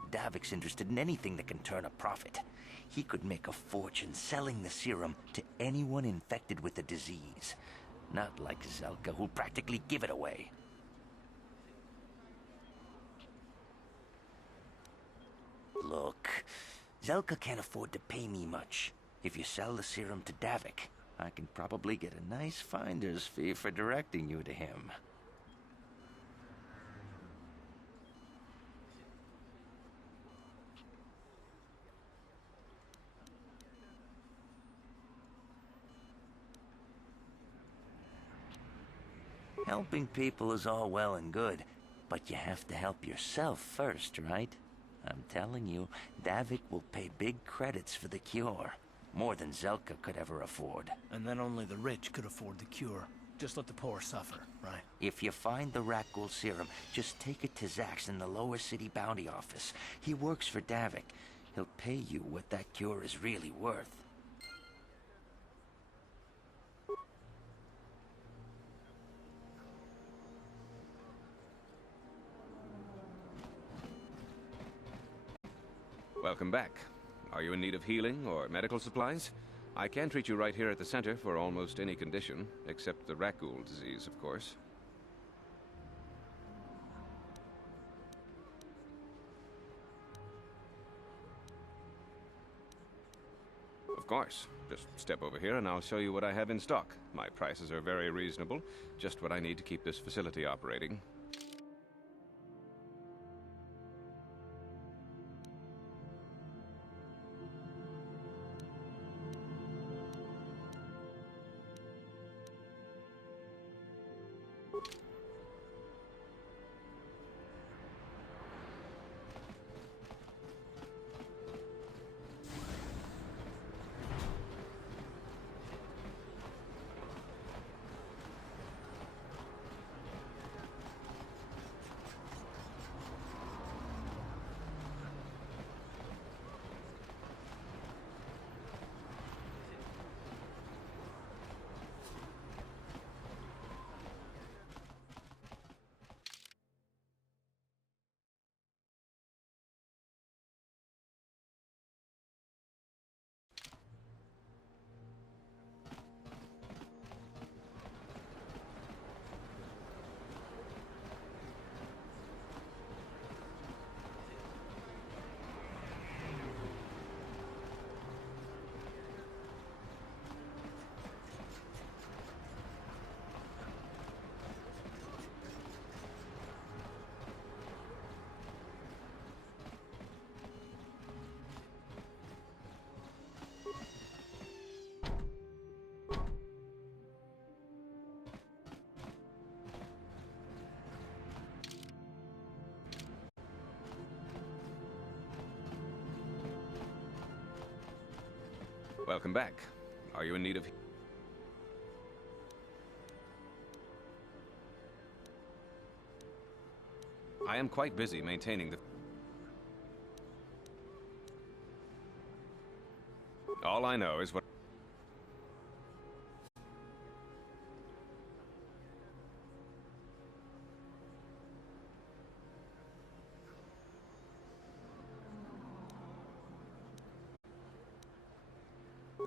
Davik's interested in anything that can turn a profit. He could make a fortune selling the serum to anyone infected with the disease. Not like Zelka, who'll practically give it away. Look, Zelka can't afford to pay me much. If you sell the serum to Davik, I can probably get a nice finder's fee for directing you to him. Helping people is all well and good, but you have to help yourself first, right? I'm telling you, Davik will pay big credits for the cure. More than Zelka could ever afford. And then only the rich could afford the cure. Just let the poor suffer, right? If you find the rat ghoul serum, just take it to Zax in the lower city bounty office. He works for Davik. He'll pay you what that cure is really worth. Welcome back. Are you in need of healing or medical supplies? I can treat you right here at the center for almost any condition, except the rat ghoul disease, of course. course. Just step over here and I'll show you what I have in stock. My prices are very reasonable, just what I need to keep this facility operating. Welcome back. Are you in need of... I am quite busy maintaining the... All I know is what...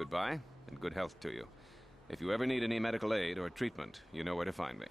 Goodbye, and good health to you. If you ever need any medical aid or treatment, you know where to find me.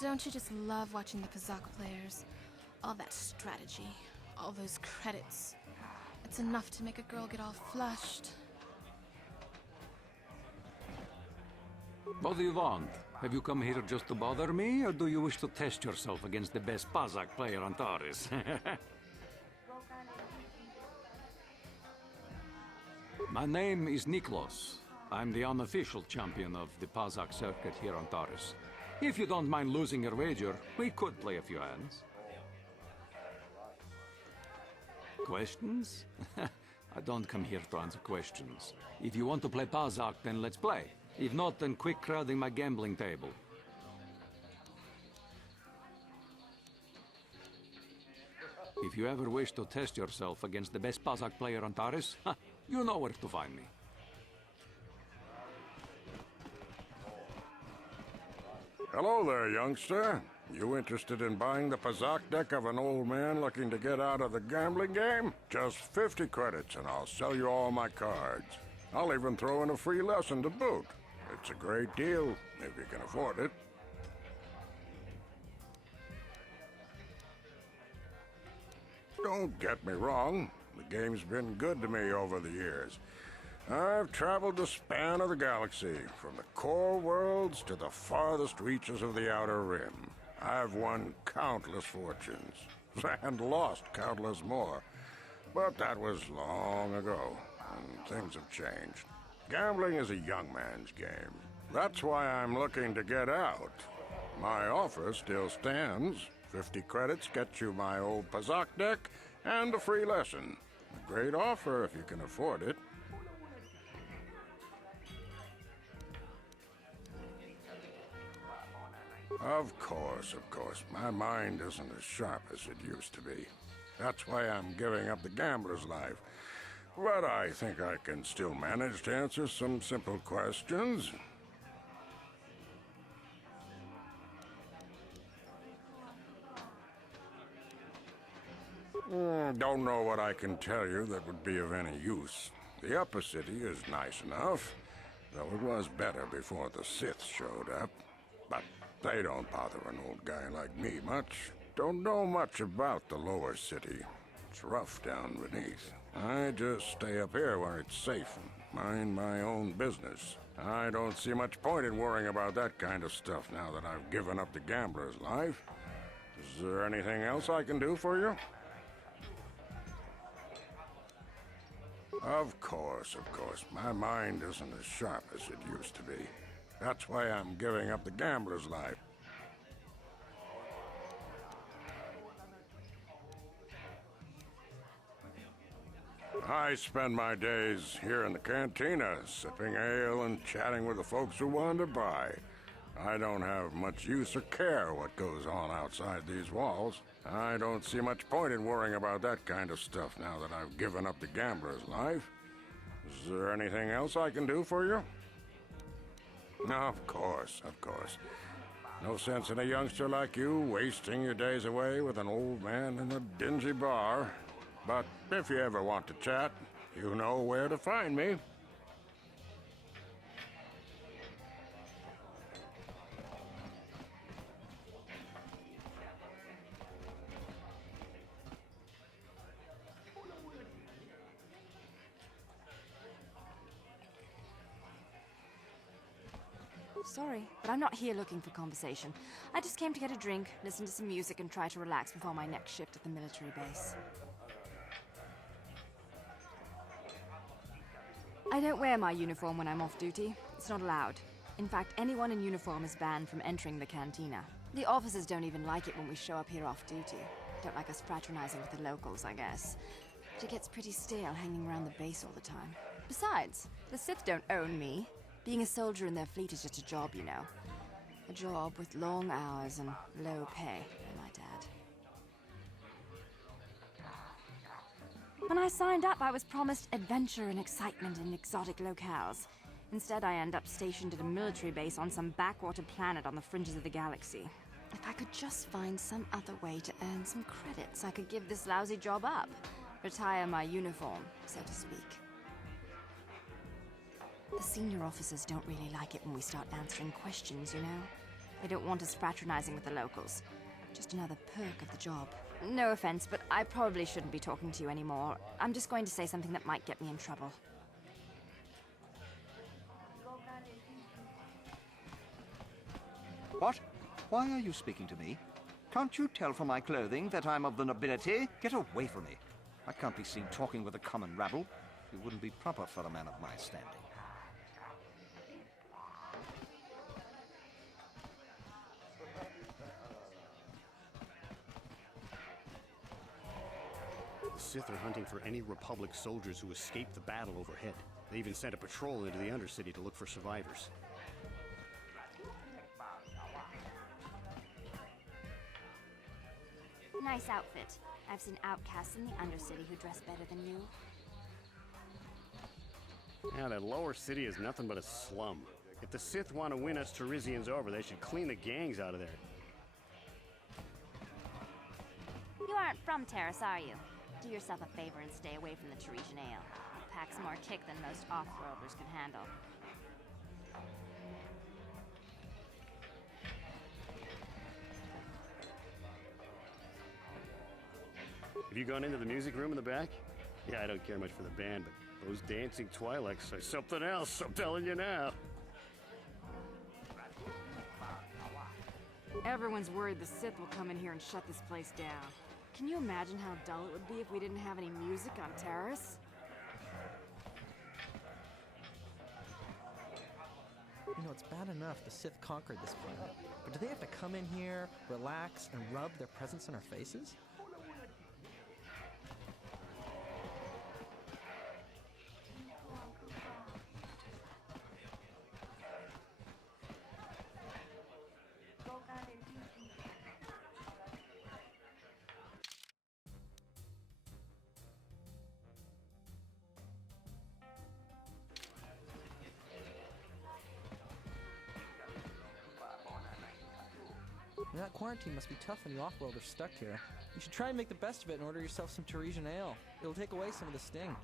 Don't you just love watching the Pazak players? All that strategy, all those credits. It's enough to make a girl get all flushed. What do you want? Have you come here just to bother me, or do you wish to test yourself against the best Pazak player on Taurus? My name is Niklos. I'm the unofficial champion of the Pazak circuit here on Taurus. If you don't mind losing your wager, we could play a few hands. Questions? I don't come here to answer questions. If you want to play Pazak, then let's play. If not, then quit crowding my gambling table. If you ever wish to test yourself against the best Pazak player on Taurus, you know where to find me. Hello there, youngster. You interested in buying the Pazak deck of an old man looking to get out of the gambling game? Just 50 credits and I'll sell you all my cards. I'll even throw in a free lesson to boot. It's a great deal, if you can afford it. Don't get me wrong. The game's been good to me over the years. I've traveled the span of the galaxy, from the core worlds to the farthest reaches of the Outer Rim. I've won countless fortunes, and lost countless more. But that was long ago, and things have changed. Gambling is a young man's game. That's why I'm looking to get out. My offer still stands. 50 credits gets you my old Pazak deck and a free lesson. A great offer if you can afford it. Of course. My mind isn't as sharp as it used to be. That's why I'm giving up the gambler's life. But I think I can still manage to answer some simple questions. Don't know what I can tell you that would be of any use. The upper city is nice enough, though it was better before the Sith showed up. But they don't bother an old guy like me much. Don't know much about the lower city. It's rough down beneath. I just stay up here where it's safe and mind my own business. I don't see much point in worrying about that kind of stuff now that I've given up the gambler's life. Is there anything else I can do for you? Of course. My mind isn't as sharp as it used to be. That's why I'm giving up the gambler's life. I spend my days here in the cantina, sipping ale and chatting with the folks who wander by. I don't have much use or care what goes on outside these walls. I don't see much point in worrying about that kind of stuff now that I've given up the gambler's life. Is there anything else I can do for you? Of course. No sense in a youngster like you wasting your days away with an old man in a dingy bar. But if you ever want to chat, you know where to find me. Sorry, but I'm not here looking for conversation. I just came to get a drink, listen to some music, and try to relax before my next shift at the military base. I don't wear my uniform when I'm off duty. It's not allowed. In fact, anyone in uniform is banned from entering the cantina. The officers don't even like it when we show up here off duty. Don't like us fraternizing with the locals, I guess. But it gets pretty stale hanging around the base all the time. Besides, the Sith don't own me. Being a soldier in their fleet is just a job, you know. A job with long hours and low pay, I might add. When I signed up, I was promised adventure and excitement in exotic locales. Instead, I end up stationed at a military base on some backwater planet on the fringes of the galaxy. If I could just find some other way to earn some credits, I could give this lousy job up. Retire my uniform, so to speak. The senior officers don't really like it when we start answering questions, you know? They don't want us fraternizing with the locals. Just another perk of the job. No offense, but I probably shouldn't be talking to you anymore. I'm just going to say something that might get me in trouble. What? Why are you speaking to me? Can't you tell from my clothing that I'm of the nobility? Get away from me. I can't be seen talking with a common rabble. It wouldn't be proper for a man of my standing. The Sith are hunting for any Republic soldiers who escaped the battle overhead. They even sent a patrol into the Undercity to look for survivors. Nice outfit. I've seen outcasts in the Undercity who dress better than you. Yeah, that lower city is nothing but a slum. If the Sith want to win us Teresians over, they should clean the gangs out of there. You aren't from Terrace, are you? Do yourself a favor and stay away from the Teresian ale. It packs more kick than most off-worlders can handle. Have you gone into the music room in the back? Yeah, I don't care much for the band, but those dancing Twi'leks are something else, I'm telling you now. Everyone's worried the Sith will come in here and shut this place down. Can you imagine how dull it would be if we didn't have any music on Terrace? You know, it's bad enough the Sith conquered this planet, but do they have to come in here, relax, and rub their presence in our faces? That quarantine must be tough when you off-worlders stuck here. You should try and make the best of it and order yourself some Teresian ale. It'll take away some of the sting.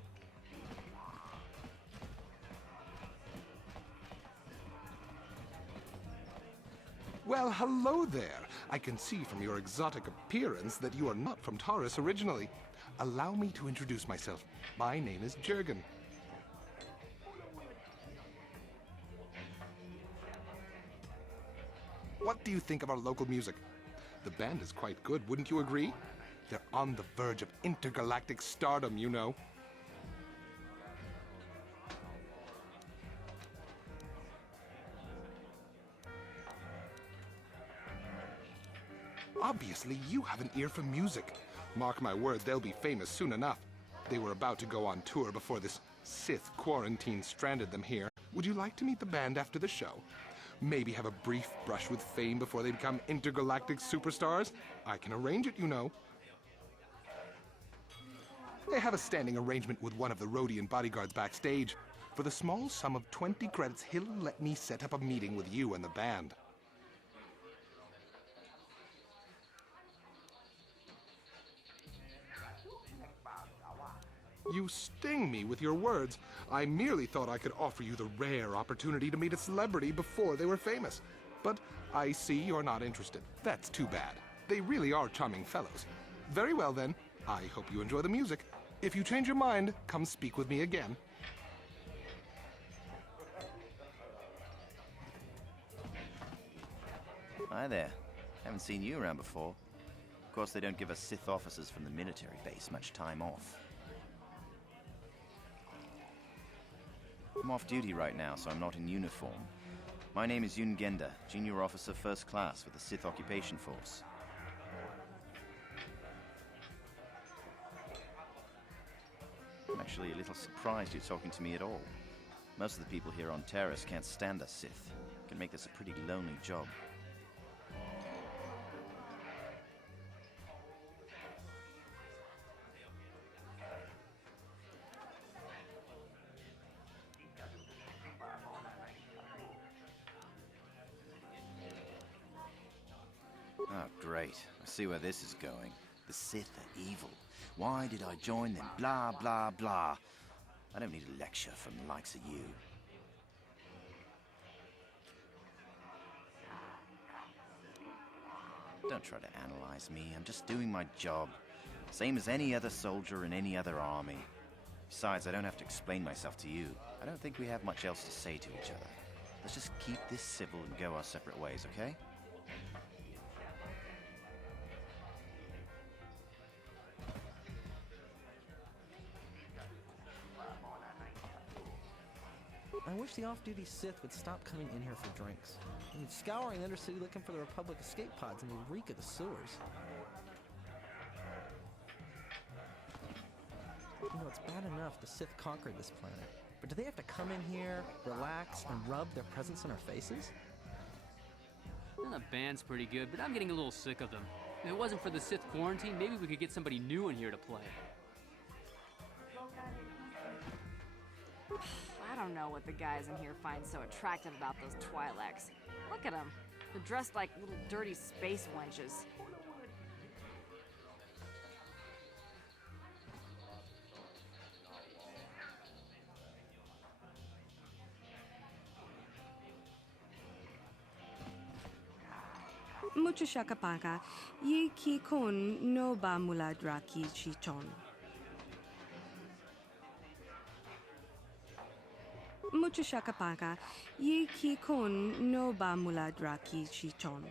Well, hello there. I can see from your exotic appearance that you are not from Taurus originally. Allow me to introduce myself. My name is Jurgen. What do you think of our local music? The band is quite good, wouldn't you agree? They're on the verge of intergalactic stardom, you know. Obviously, you have an ear for music. Mark my word, they'll be famous soon enough. They were about to go on tour before this Sith quarantine stranded them here. Would you like to meet the band after the show? Maybe have a brief brush with fame before they become intergalactic superstars? I can arrange it, you know. They have a standing arrangement with one of the Rhodian bodyguards backstage. For the small sum of 20 credits, he'll let me set up a meeting with you and the band. You sting me with your words. I merely thought I could offer you the rare opportunity to meet a celebrity before they were famous. But I see you're not interested. That's too bad. They really are charming fellows. Very well then, I hope you enjoy the music. If you change your mind, come speak with me again. Hi there. Haven't seen you around before. Of course, they don't give us Sith officers from the military base much time off. I'm off duty right now, so I'm not in uniform. My name is Yun Genda, Junior Officer First Class with the Sith Occupation Force. I'm actually a little surprised you're talking to me at all. Most of the people here on Terrace can't stand the Sith. It can make this a pretty lonely job. Oh, great. I see where this is going. The Sith are evil. Why did I join them? Blah, blah, blah. I don't need a lecture from the likes of you. Don't try to analyze me. I'm just doing my job. Same as any other soldier in any other army. Besides, I don't have to explain myself to you. I don't think we have much else to say to each other. Let's just keep this civil and go our separate ways, okay? I wish the off-duty Sith would stop coming in here for drinks. I mean, scouring the Undercity looking for the Republic escape pods and they reek of the sewers. You know, it's bad enough the Sith conquered this planet, but do they have to come in here, relax, and rub their presence in our faces? Well, the band's pretty good, but I'm getting a little sick of them. If it wasn't for the Sith quarantine, maybe we could get somebody new in here to play. I don't know what the guys in here find so attractive about those Twi'leks. Look at them. They're dressed like little dirty space wenches. Mucho shakapaka, ye ki kon no ba muladra ki chichon. Mucho shakapaka, ye ki kon no ba muladra ki chichon.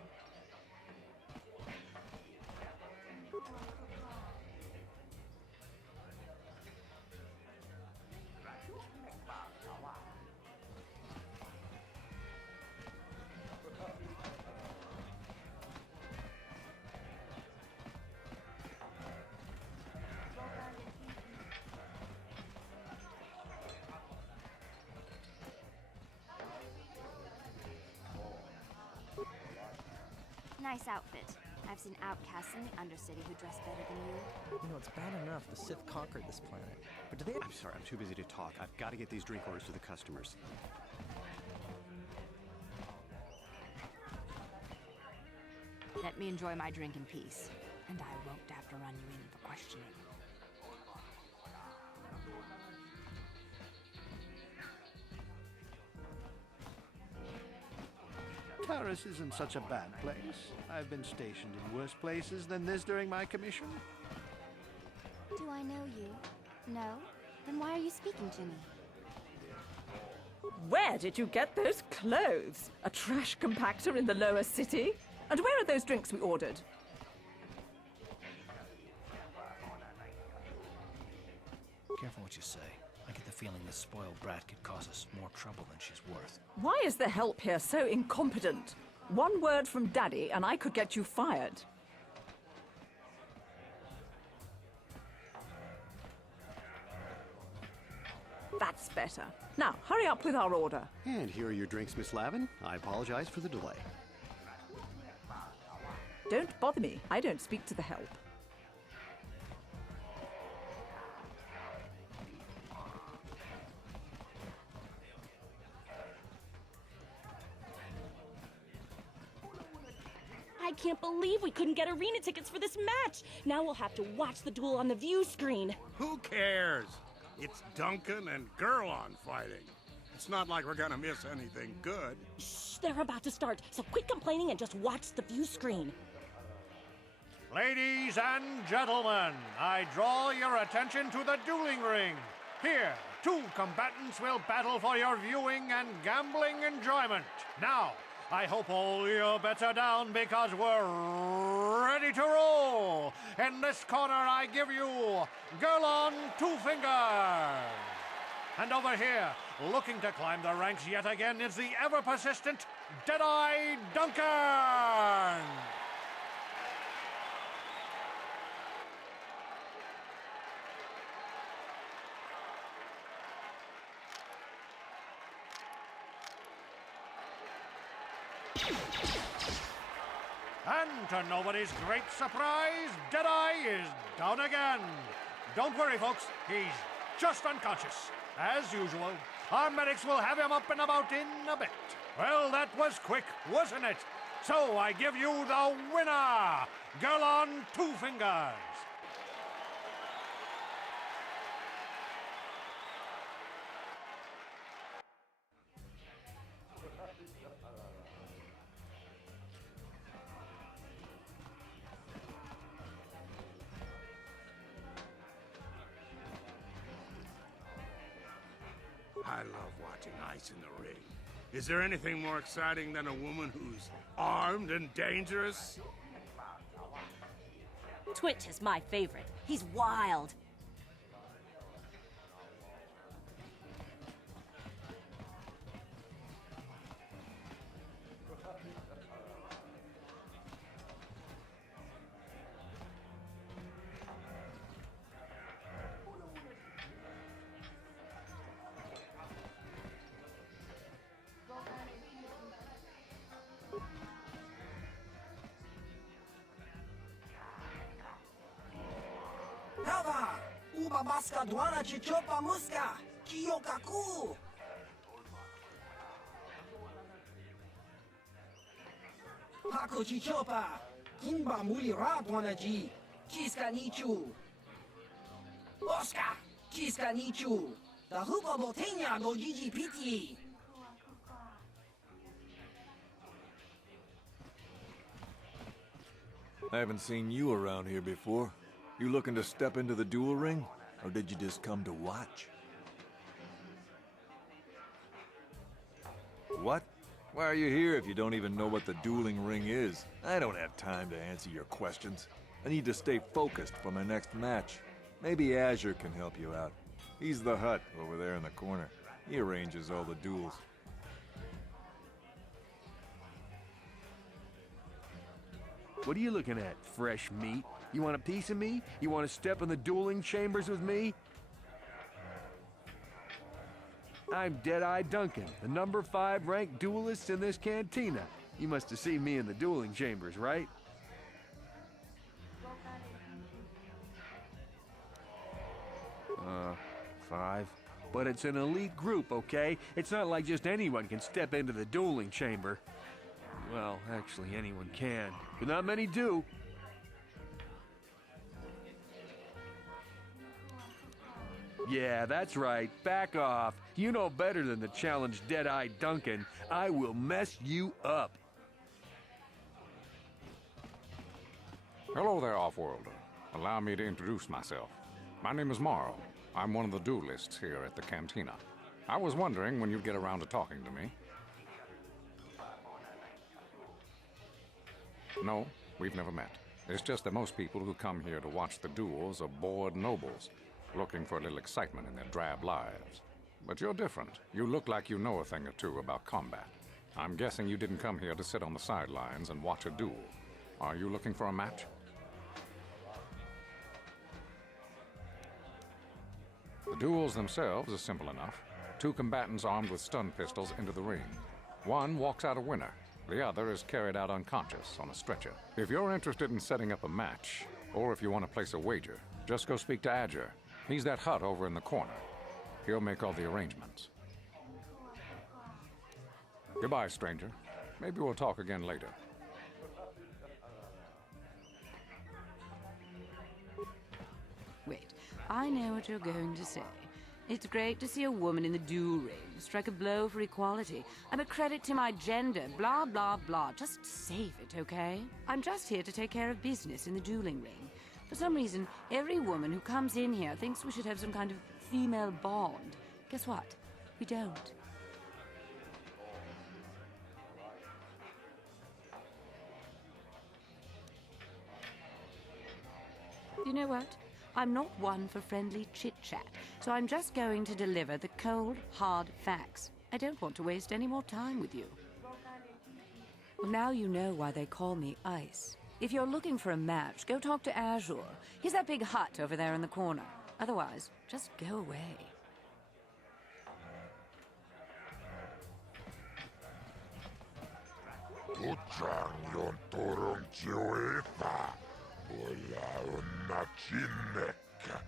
Nice outfit. I've seen outcasts in the Undercity who dress better than you. You know, it's bad enough the Sith conquered this planet, but do they... I'm sorry, I'm too busy to talk. I've got to get these drink orders to the customers. Let me enjoy my drink in peace, and I won't have to run you in for questioning. Taurus isn't such a bad place. I've been stationed in worse places than this during my commission. Do I know you? No? Then why are you speaking to me? Where did you get those clothes? A trash compactor in the lower city? And where are those drinks we ordered? Careful what you say. I get the feeling this spoiled brat could cause us more trouble than she's worth. Why is the help here so incompetent? One word from Daddy and I could get you fired. That's better. Now, hurry up with our order. And here are your drinks, Miss Lavin. I apologize for the delay. Don't bother me. I don't speak to the help. I can't believe we couldn't get arena tickets for this match. Now we'll have to watch the duel on the view screen. Who cares? It's Duncan and Gurlon fighting. It's not like we're gonna miss anything good. Shh, they're about to start, so quit complaining and just watch the view screen. Ladies and gentlemen, I draw your attention to the dueling ring. Here, two combatants will battle for your viewing and gambling enjoyment. Now, I hope all your bets are down because we're ready to roll. In this corner, I give you Gurlon Two Fingers. And over here, looking to climb the ranks yet again, is the ever-persistent Deadeye Duncan. And to nobody's great surprise, Deadeye is down again. Don't worry, folks. He's just unconscious. As usual, our medics will have him up and about in a bit. Well, that was quick, wasn't it? So I give you the winner, Gurlon Two Fingers. I love watching ice in the ring. Is there anything more exciting than a woman who's armed and dangerous? Twitch is my favorite. He's wild. Hava! Uba baska dwana chichopa muska! Kiyokaku! Haku chichopa! Kimba muli radwana ji! Kiska nichu! Oska! Kiska nichu! The hupa botenya go jiji piti! I haven't seen you around here before. You looking to step into the duel ring? Or did you just come to watch? What? Why are you here if you don't even know what the dueling ring is? I don't have time to answer your questions. I need to stay focused for my next match. Maybe Azure can help you out. He's the Hut over there in the corner. He arranges all the duels. What are you looking at, fresh meat? You want a piece of me? You want to step in the dueling chambers with me? I'm Deadeye Duncan, the number 5 ranked duelist in this cantina. You must have seen me in the dueling chambers, right? Five. But it's an elite group, okay? It's not like just anyone can step into the dueling chamber. Well, actually, anyone can, but not many do. Yeah, that's right. Back off. You know better than to challenge Deadeye Duncan. I will mess you up. Hello there, Offworlder. Allow me to introduce myself. My name is Morrow. I'm one of the duelists here at the cantina. I was wondering when you'd get around to talking to me. No, we've never met. It's just that most people who come here to watch the duels are bored nobles, looking for a little excitement in their drab lives. But you're different. You look like you know a thing or two about combat. I'm guessing you didn't come here to sit on the sidelines and watch a duel. Are you looking for a match? The duels themselves are simple enough. 2 combatants armed with stun pistols into the ring. One walks out a winner. The other is carried out unconscious on a stretcher. If you're interested in setting up a match, or if you want to place a wager, just go speak to Azure. He's that Hut over in the corner. He'll make all the arrangements. Goodbye, stranger. Maybe we'll talk again later. Wait, I know what you're going to say. It's great to see a woman in the duel ring strike a blow for equality. I'm a credit to my gender, blah, blah, blah. Just save it, okay? I'm just here to take care of business in the dueling ring. For some reason, every woman who comes in here thinks we should have some kind of female bond. Guess what? We don't. You know what? I'm not one for friendly chit-chat, so I'm just going to deliver the cold, hard facts. I don't want to waste any more time with you. Well, now you know why they call me Ice. If you're looking for a match, go talk to Azure. He's that big hut over there in the corner. Otherwise, just go away. Tutsang turun chiuita. Mulla unna chinnekkä.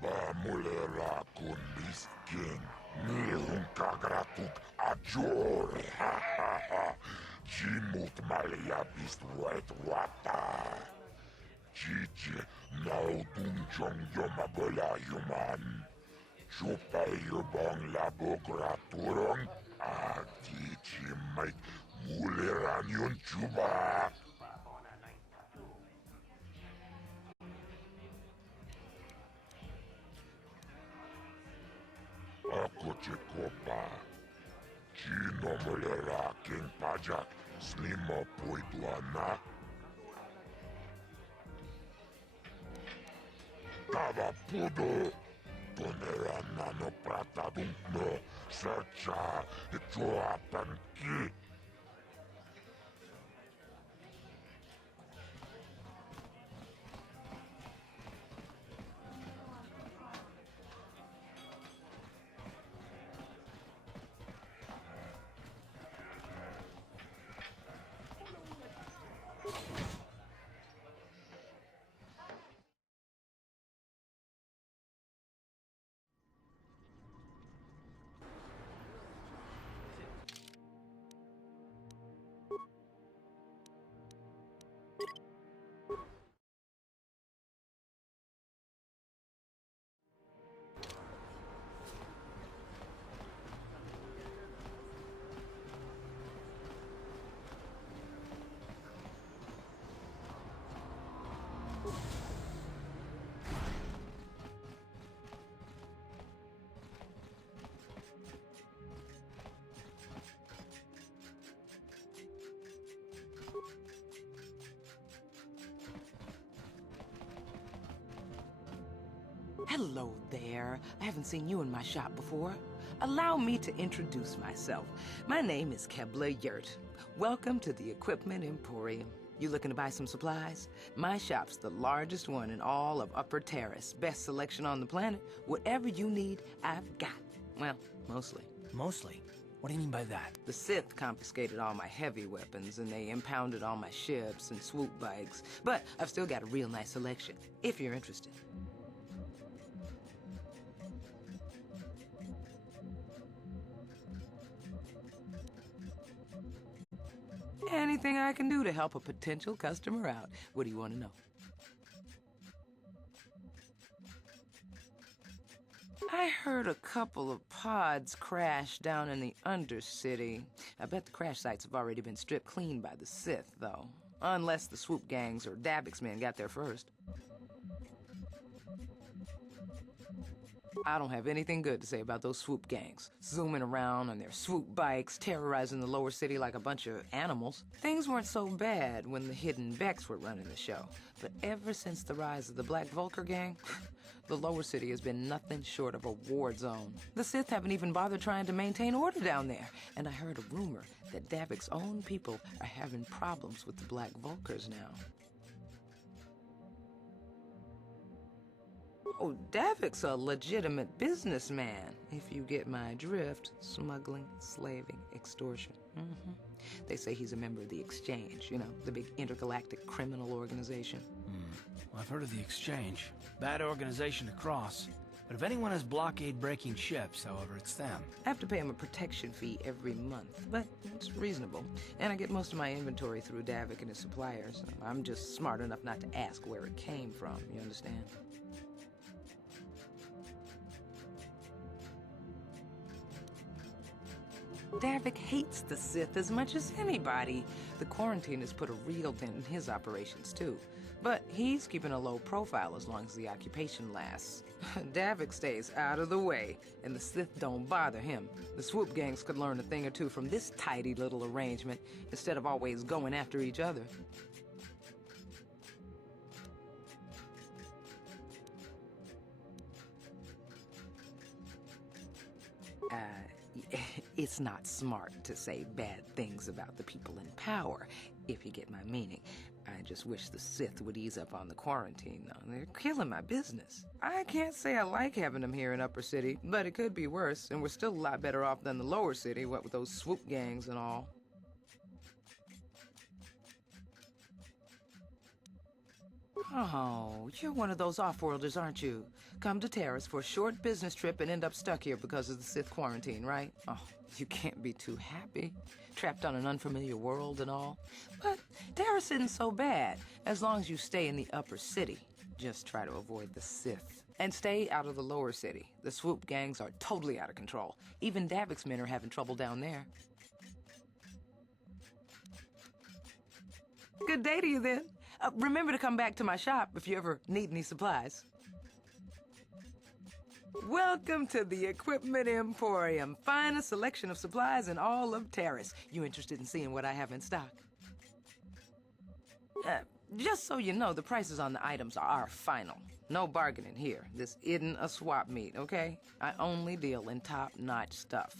Baamulera kundiskin. Nihun kagratuk ajor. Chimut malia pistuet wata. Chichi nautun chong yoma bola yuman. Chupa yubong labogra turong. Atichi mait muleran yun chuba. Ako ci kopa No mulera king pajak, slimo puiduana. Tava pudo. Tonera nano prata dunkno, searcha, itoapan ki. Hello there. I haven't seen you in my shop before. Allow me to introduce myself. My name is Kebla Yurt. Welcome to the Equipment Emporium. You looking to buy some supplies? My shop's the largest one in all of Upper Terrace. Best selection on the planet. Whatever you need, I've got. Well, mostly. Mostly? What do you mean by that? The Sith confiscated all my heavy weapons, and they impounded all my ships and swoop bikes. But I've still got a real nice selection, if you're interested. Anything I can do to help a potential customer out. What do you want to know? I heard a couple of pods crash down in the Undercity. I bet the crash sites have already been stripped clean by the Sith, though. Unless the swoop gangs or Davix men got there first. I don't have anything good to say about those swoop gangs. Zooming around on their swoop bikes, terrorizing the lower city like a bunch of animals. Things weren't so bad when the hidden Becks were running the show. But ever since the rise of the Black Vulcar gang, the lower city has been nothing short of a war zone. The Sith haven't even bothered trying to maintain order down there. And I heard a rumor that Davik's own people are having problems with the Black Vulcars now. Oh, Davik's a legitimate businessman, if you get my drift. Smuggling, slaving, extortion. They say he's a member of the Exchange, you know, the big intergalactic criminal organization. Well, I've heard of the Exchange. Bad organization to cross. But if anyone has blockade-breaking ships, however, it's them. I have to pay him a protection fee every month, but it's reasonable. And I get most of my inventory through Davik and his suppliers. I'm just smart enough not to ask where it came from, you understand? Davik hates the Sith as much as anybody. The quarantine has put a real dent in his operations, too. But he's keeping a low profile as long as the occupation lasts. Davik stays out of the way, and the Sith don't bother him. The swoop gangs could learn a thing or two from this tidy little arrangement, instead of always going after each other. It's not smart to say bad things about the people in power, if you get my meaning. I just wish the Sith would ease up on the quarantine, though. They're killing my business. I can't say I like having them here in Upper City, but it could be worse, and we're still a lot better off than the Lower City, what with those swoop gangs and all. Oh, you're one of those off-worlders, aren't you? Come to Terrace for a short business trip and end up stuck here because of the Sith quarantine, right? Oh, you can't be too happy. Trapped on an unfamiliar world and all. But Terrace isn't so bad, as long as you stay in the Upper City. Just try to avoid the Sith. And stay out of the Lower City. The swoop gangs are totally out of control. Even Davik's men are having trouble down there. Good day to you, then. Remember to come back to my shop if you ever need any supplies. Welcome to the Equipment Emporium. Finest selection of supplies in all of Terrace. You interested in seeing what I have in stock? Just so you know, the prices on the items are final. No bargaining here. This isn't a swap meet, okay? I only deal in top-notch stuff.